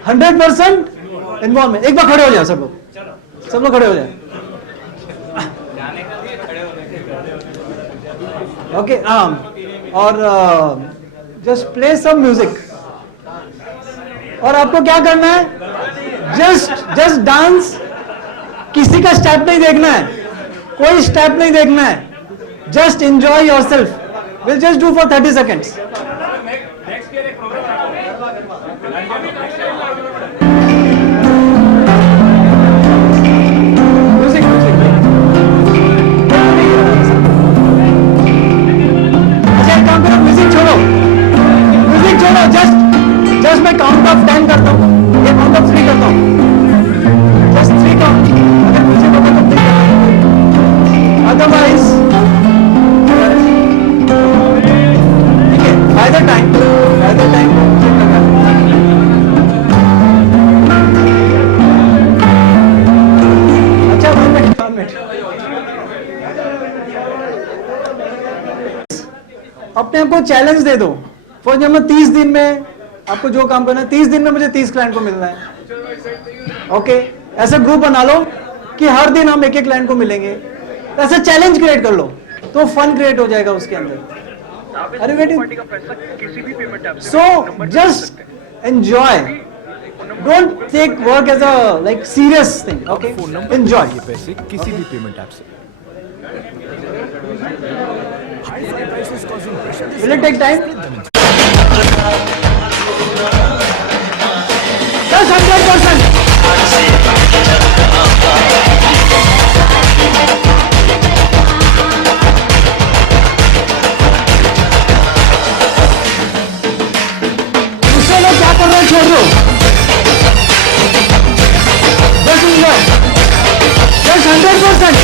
100% इन्वॉल्वमेंट। एक बार खड़े हो जाए सब लोग खड़े हो जाए, ओके। और जस्ट प्ले सम म्यूजिक, और आपको क्या करना है, जस्ट डांस। किसी का स्टेप नहीं देखना है, कोई स्टेप नहीं देखना है, just enjoy yourself. Will just do for 30 seconds। Music अच्छा, एक काम करो, म्यूजिक छोड़ो, जस्ट मैं काउंट ऑफ 10 करता हूँ, ये काउंट ऑफ 3 करता हूँ, जस्ट 3 काउंट। अगर म्यूजिक होगा तो नहीं करना, अदरवाइज ठीक है। बाय द टाइम म्यूजिक लगा। अच्छा, 1 मिनट अपने आप को चैलेंज दे दो। फॉर एग्जाम्पल 30 दिन में आपको जो काम करना है 30 दिन में मुझे 30 क्लाइंट को मिलना है, ओके ऐसा ग्रुप बना लो कि हर दिन हम एक एक क्लाइंट को मिलेंगे, ऐसा चैलेंज क्रिएट कर लो तो फन क्रिएट हो जाएगा उसके अंदर। अरे waiting, so just enjoy, don't take work as a like serious thing, okay enjoy. ये पैसे किसी भी पेमेंट ऐप से। Will it take time? Just 100%. दूसरे लोग क्या कर रहे हैं छोड़ दो, बस enjoy. Just 100%.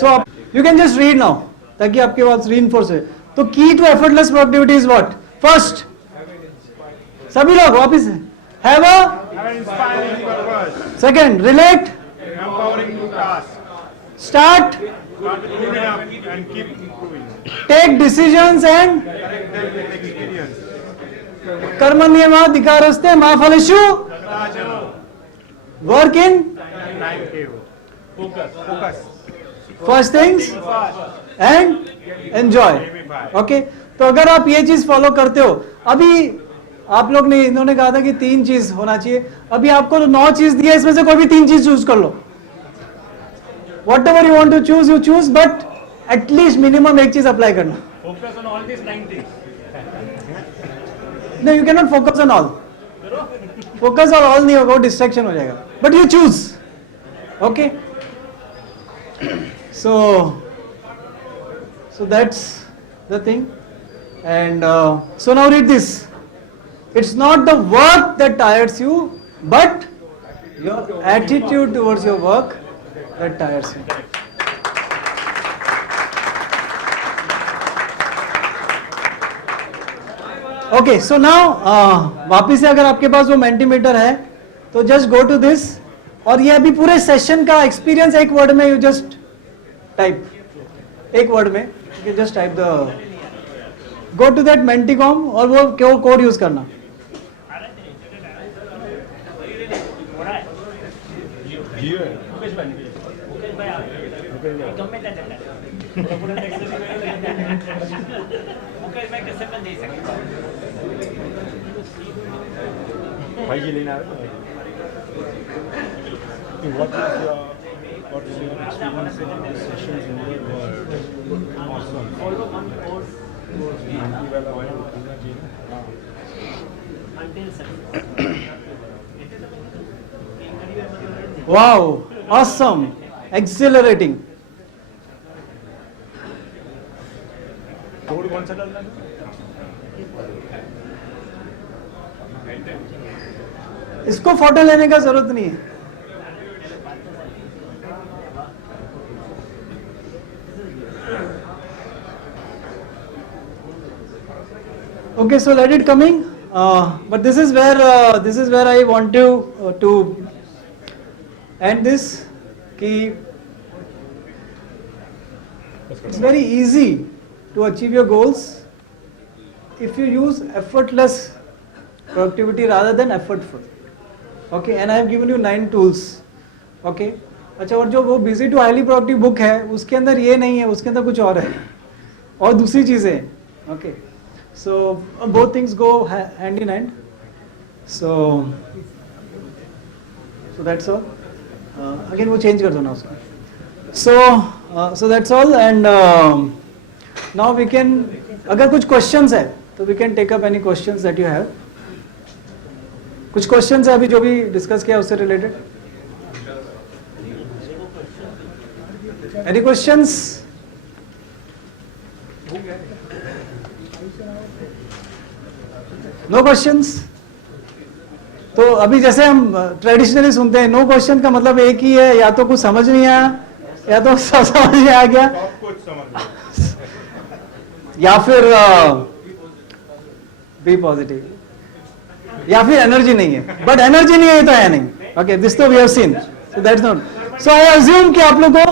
So you can just read now ताकि आपके पास reinforce है। तो key to effortless productivity is what? First, सभी लोग वापिस have a second, relate, empowering to task, start, clean up and keep improving, take decisions and experience, कर्मण्येवाधिकारस्ते मा फलेषु, work in timetable, focus, first things and enjoy, okay? तो अगर आप ये चीज फॉलो करते हो, अभी आप लोग ने इन्होंने कहा था कि 3 चीज होना चाहिए, अभी आपको 9 चीज दिया, इसमें से कोई भी 3 चीज चूज कर लो, whatever you want to choose you choose, but at least minimum एक चीज अप्लाई करना। focus on all these 9 things. No, you cannot focus on all. Focus on all नहीं होगा, वो distraction हो जाएगा, but you choose, okay? So that's the thing, and so now read this. It's not the work that tires you, but your attitude towards your work that tires you. Okay, so now वापिस से अगर आपके पास वो Mentimeter है तो just go to this, और ये अभी पूरे सेशन का एक्सपीरियंस एक वर्ड में, यू जस्ट टाइप, एक वर्ड में you just type the, go to that Menti com और वो कोड यूज करना। भाई जी लेना है। What is your experience in the sessions in your world? Awesome. Follow one course. Wow, awesome, exhilarating. Code कौन सा डालना है? इसको फोटो लेने का जरूरत नहीं है। Okay, so let it coming, but this is where I want to end this. Ki it's very easy to achieve your goals if you use effortless productivity rather than effortful. Okay, and I have given you 9 tools. Okay, अच्छा, और जो वो busy to highly productive book है उसके अंदर ये नहीं है, उसके अंदर कुछ और है और दूसरी चीजें। Okay, so both things go hand in hand. So that's all. Again वो change कर दो ना उसको. So that's all, and now we can, अगर कुछ questions है तो we can take up any questions that you have. कुछ questions है अभी जो भी discuss किया उससे related? Any questions? No questions? तो अभी जैसे हम ट्रेडिशनली सुनते हैं नो क्वेश्चन का मतलब एक ही है, या तो कुछ समझ नहीं आया या तो सब समझ में आ गया या फिर बी पॉजिटिव या फिर एनर्जी नहीं है. बट एनर्जी नहीं है तो है नहीं. ओके, दिस तो we have seen, so that's not. So I assume कि आप लोग को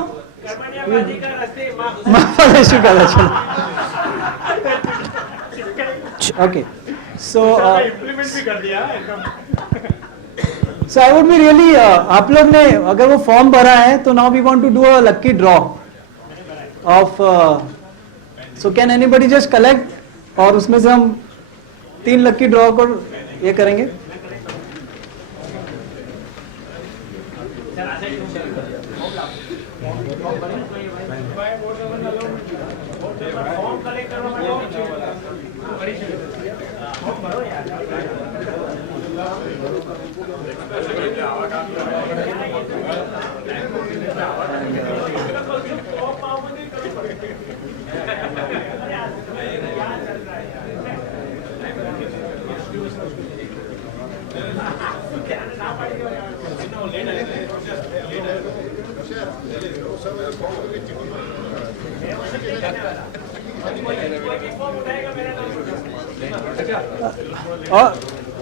okay. So I would be really, आप लोग ने अगर वो फॉर्म भरा है तो now we want to do a lucky draw of, so can anybody just collect, और उसमें से हम 3 लक्की ड्रॉ को ये करेंगे.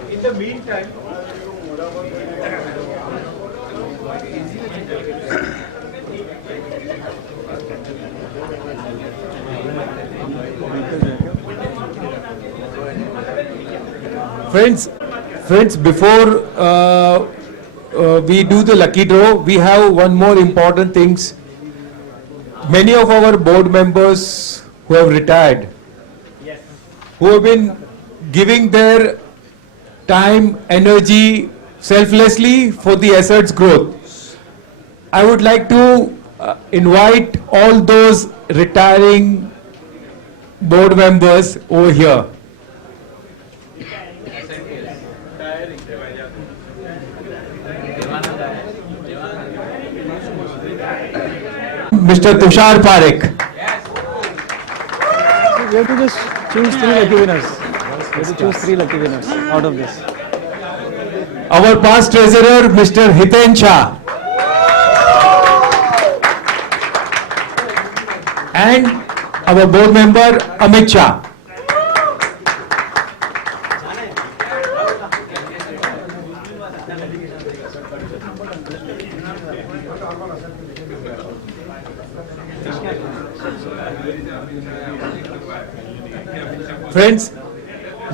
In the meantime, Friends, before we do the lucky draw, we have one more important things. Many of our board members who have retired, who have been giving their time, energy selflessly for the asset's growth. I would like to invite all those retiring board members over here. Mr. Tushar Parekh. We have to just choose 3 lucky winners. We have to choose 3 lucky winners out of this. Our past treasurer, Mr. Hiten Shah. And our board member, Amit Shah. Friends,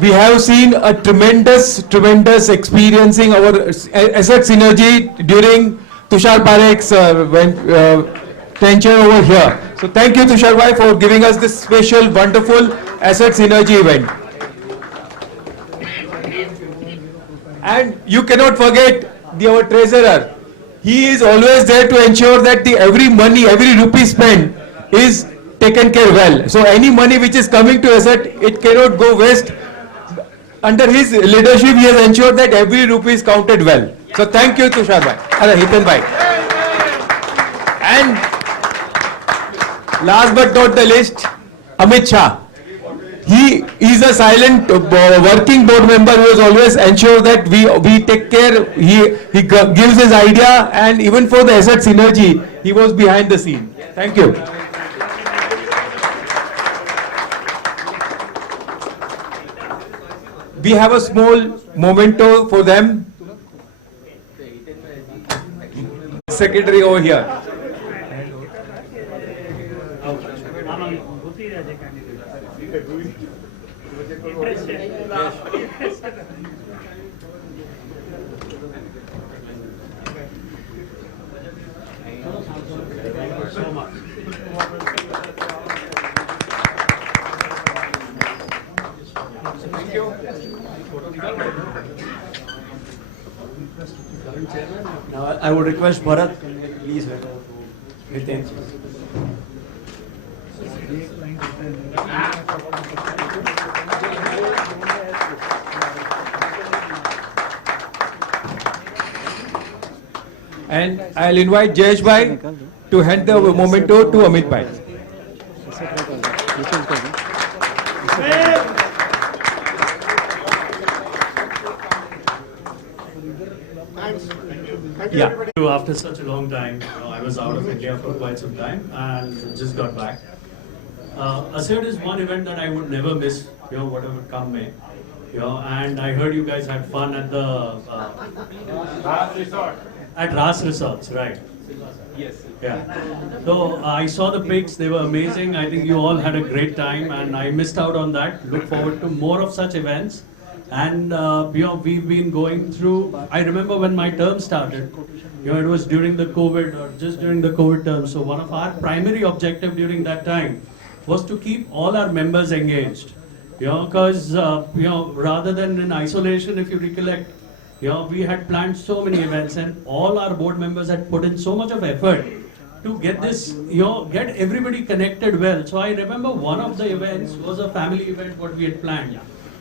we have seen a tremendous experiencing our asset synergy during Tushar Parekh's tenure over here. So thank you, Tushar bhai, for giving us this special, wonderful asset synergy event. And you cannot forget our treasurer. He is always there to ensure that every money, every rupee spent is taken care well. So any money which is coming to asset, it cannot go waste. Under his leadership, he has ensured that every rupee is counted well. So thank you, Tushar bhai, Hiten bhai. And last but not the least, Amit Shah. He is a silent working board member who has always ensured that we take care. He gives his idea, and even for the asset synergy, he was behind the scene. Thank you. We have a small memento for them. Secretary over here. I would request Bharat, please. Nitin. And I'll invite Jayesh Bhai to hand the memento to Amit Bhai. Yeah. After such a long time, I was out of India for quite some time and just got back. ASSERT is one event that I would never miss, whatever come may. And I heard you guys had fun at the at Ras Resorts, right? Yes. Yeah. So I saw the pics; they were amazing. I think you all had a great time, and I missed out on that. Look forward to more of such events. And we've been going through. I remember when my term started. It was during the COVID or just during the COVID term. So one of our primary objective during that time was to keep all our members engaged. Because rather than in isolation, if you recollect, we had planned so many events, and all our board members had put in so much of effort to get this, get everybody connected well. So I remember one of the events was a family event what we had planned.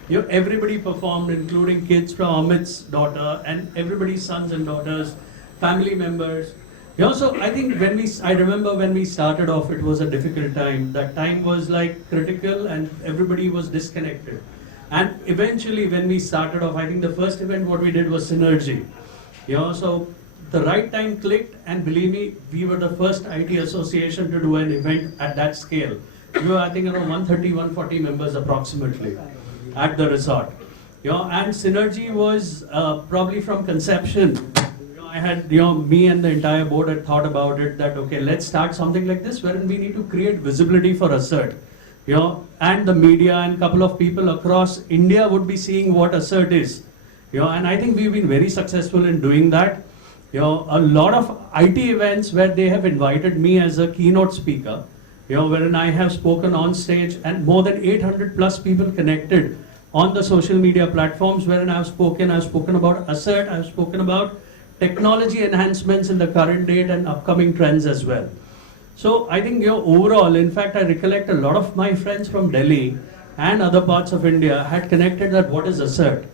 Everybody performed, including kids from Amit's daughter and everybody's sons and daughters, family members. So I think I remember when we started off, it was a difficult time. That time was like critical and everybody was disconnected. And eventually when we started off, I think the first event what we did was Synergy. So the right time clicked, and believe me, we were the first IT association to do an event at that scale. We were, I think, around 130, 140 members approximately at the resort. And Synergy was probably from conception. I had, me and the entire board had thought about it that, okay, let's start something like this wherein we need to create visibility for ASSERT. And the media and couple of people across India would be seeing what ASSERT is. And I think we've been very successful in doing that. A lot of IT events where they have invited me as a keynote speaker, wherein I have spoken on stage, and more than 800 plus people connected on the social media platforms wherein I've spoken about ASSERT, I've spoken about technology enhancements in the current date and upcoming trends as well. So I think overall, in fact, I recollect a lot of my friends from Delhi and other parts of India had connected that what is ASSERT.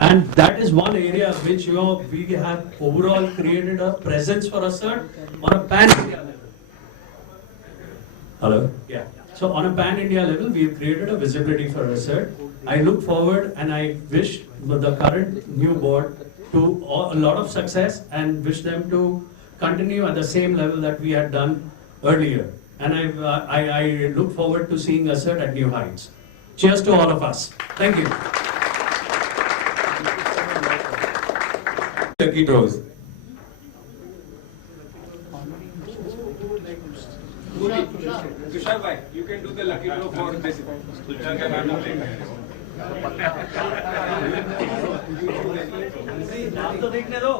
And that is one area which we have overall created a presence for ASSERT on a pan-India level. Hello? Yeah. So on a pan-India level, we have created a visibility for ASSERT. I look forward and I wish the current new board to a lot of success and wish them to continue at the same level that we had done earlier. And I look forward to seeing ASSERT at new heights. Cheers to all of us. Thank you. Lucky draws. Tushar bhai, you can do the lucky draw for this. Tushar can handle it. नाम तो देखने दो.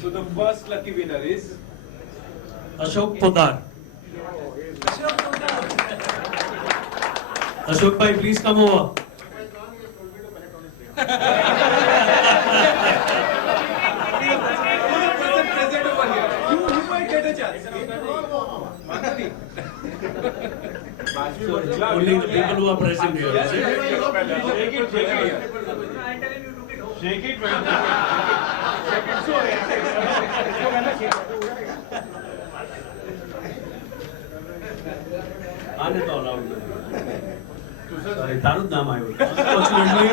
So the first lucky winner is Ashok Podar. Ashok bhai, please come over. present over here. You might get a chance. Only the people who are present here. Is it? Shake it here. Shake it when आने तो allowed नहीं. Sorry, Tarun नाम आया. Unfortunately,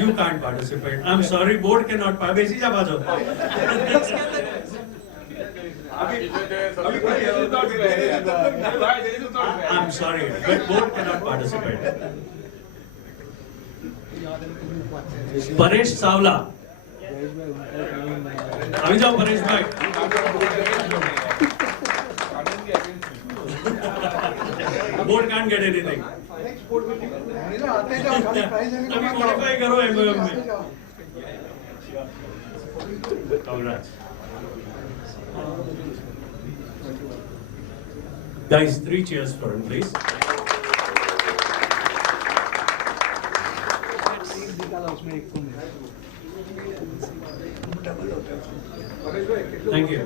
you can't participate. I'm sorry, board cannot participate. बेसी जा बाजो. I'm sorry, but board cannot participate. Paresh सावला. अभी जाओ परेश भाई. Board can't get anything. अभी modify करो MOM में. Congrats. Guys, 3 cheers for him, please. उसमें एक तो मैं Thank you.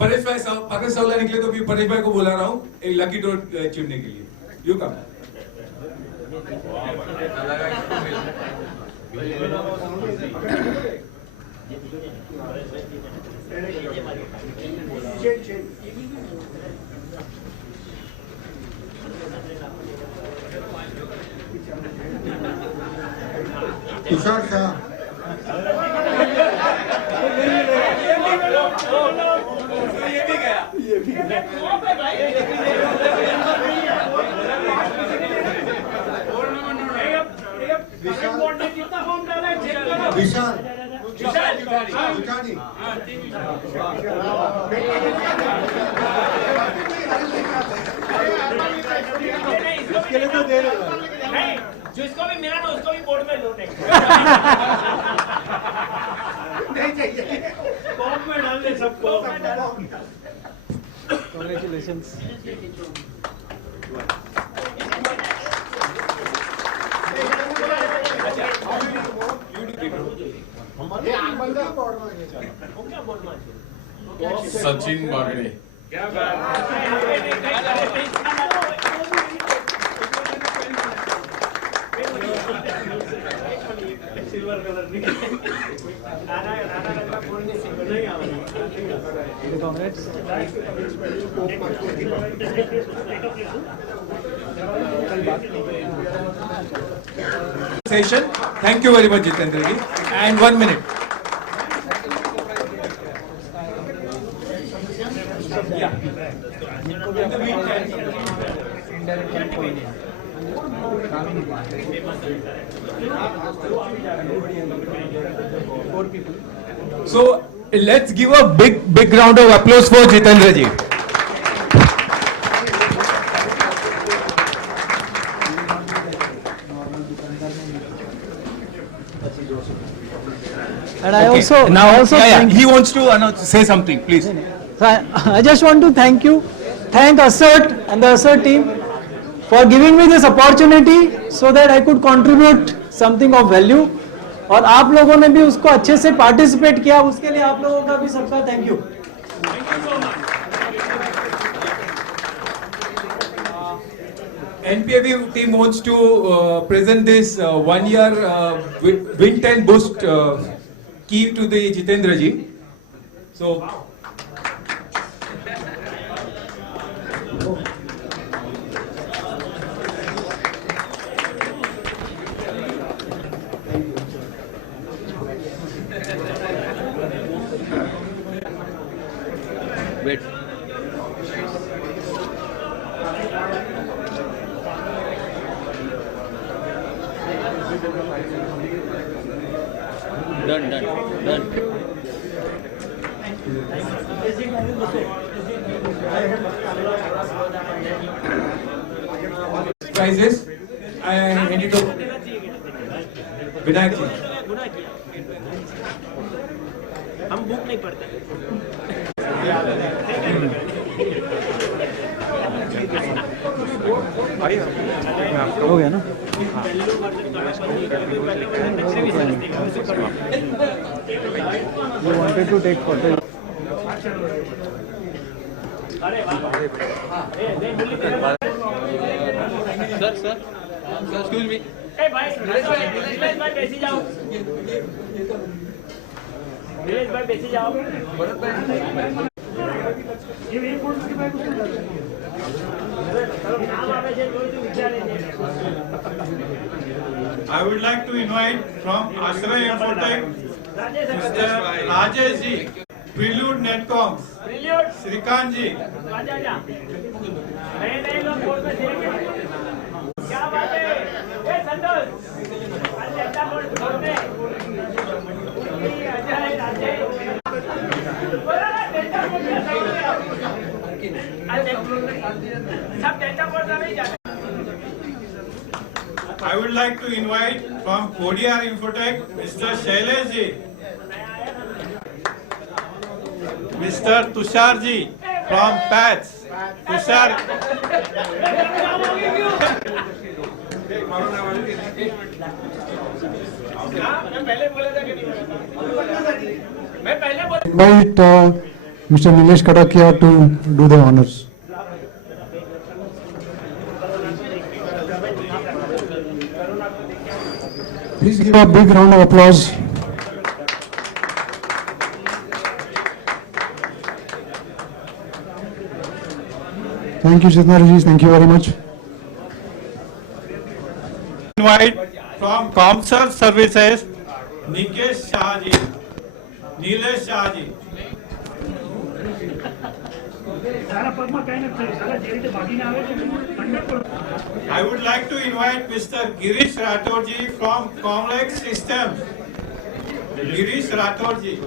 परेश भाई, साहब अगर सवाल निकले तो भी परेश भाई को बुला रहा हूँ एक लकी ड्रॉ चुनने के लिए. You come. तुषार शाह. विशाल विशाल इसके लिए तो दे रहे जिसको भी मिला ना उसको भी बोर्ड में लोटे. नहीं चाहिए कॉप में डाल दे सबको. Congratulations. Sachin Bagde. Silver colour नहीं. Congrats. Session. Thank you very much, Jitendra ji. And 1 minute. So let's give a big round of applause for Jitendra ji. And I Okay. also Now thank he wants to say something, please. So I just want to thank Assert and the Assert team for giving me this opportunity so that I could contribute something of value. और आप लोगों ने भी उसको अच्छे से पार्टिसिपेट किया, उसके लिए आप लोगों का भी सबका thank you. NPAV team wants to present this 1 year Win 10 boost key to the Jitendra ji. So Wait. Done. prizes, I hand it over. Vinayak ji. हम बुक नहीं पढ़ते. हो गया ना. You wanted to take photo. Sir, excuse me. Nilesh भाई बैसी जाओ. नीलेश भाई बैसी जाओ. I would like to invite from Ashray Infotech, Mr. Rajesh ji, Prelude Netcoms, Srikant ji. नए लोग बोर्ड में सीखेंगे. क्या बात है? ये संतोष. आज जनता बोर्ड में. अजय सब जनता बोर्ड में नहीं जाते. I would like to invite from Kodiar Infotech, Mr. Shailesh ji, Mr. Tushar ji from PATS. Tushar. Invite Mr. Nilesh Kadakia to do the honors. Please give a big round of applause. Thank you, Chitnarji. Thank you very much. Invite from Comsar Services, Nikesh Shahji, Nilesh Shahji. I would like to invite Mr. Girish Rathorji from Comlex Systems. Girish Rathorji.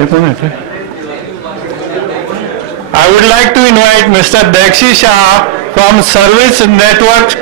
I would like to invite Mr. Dakshi Shah from Service Network.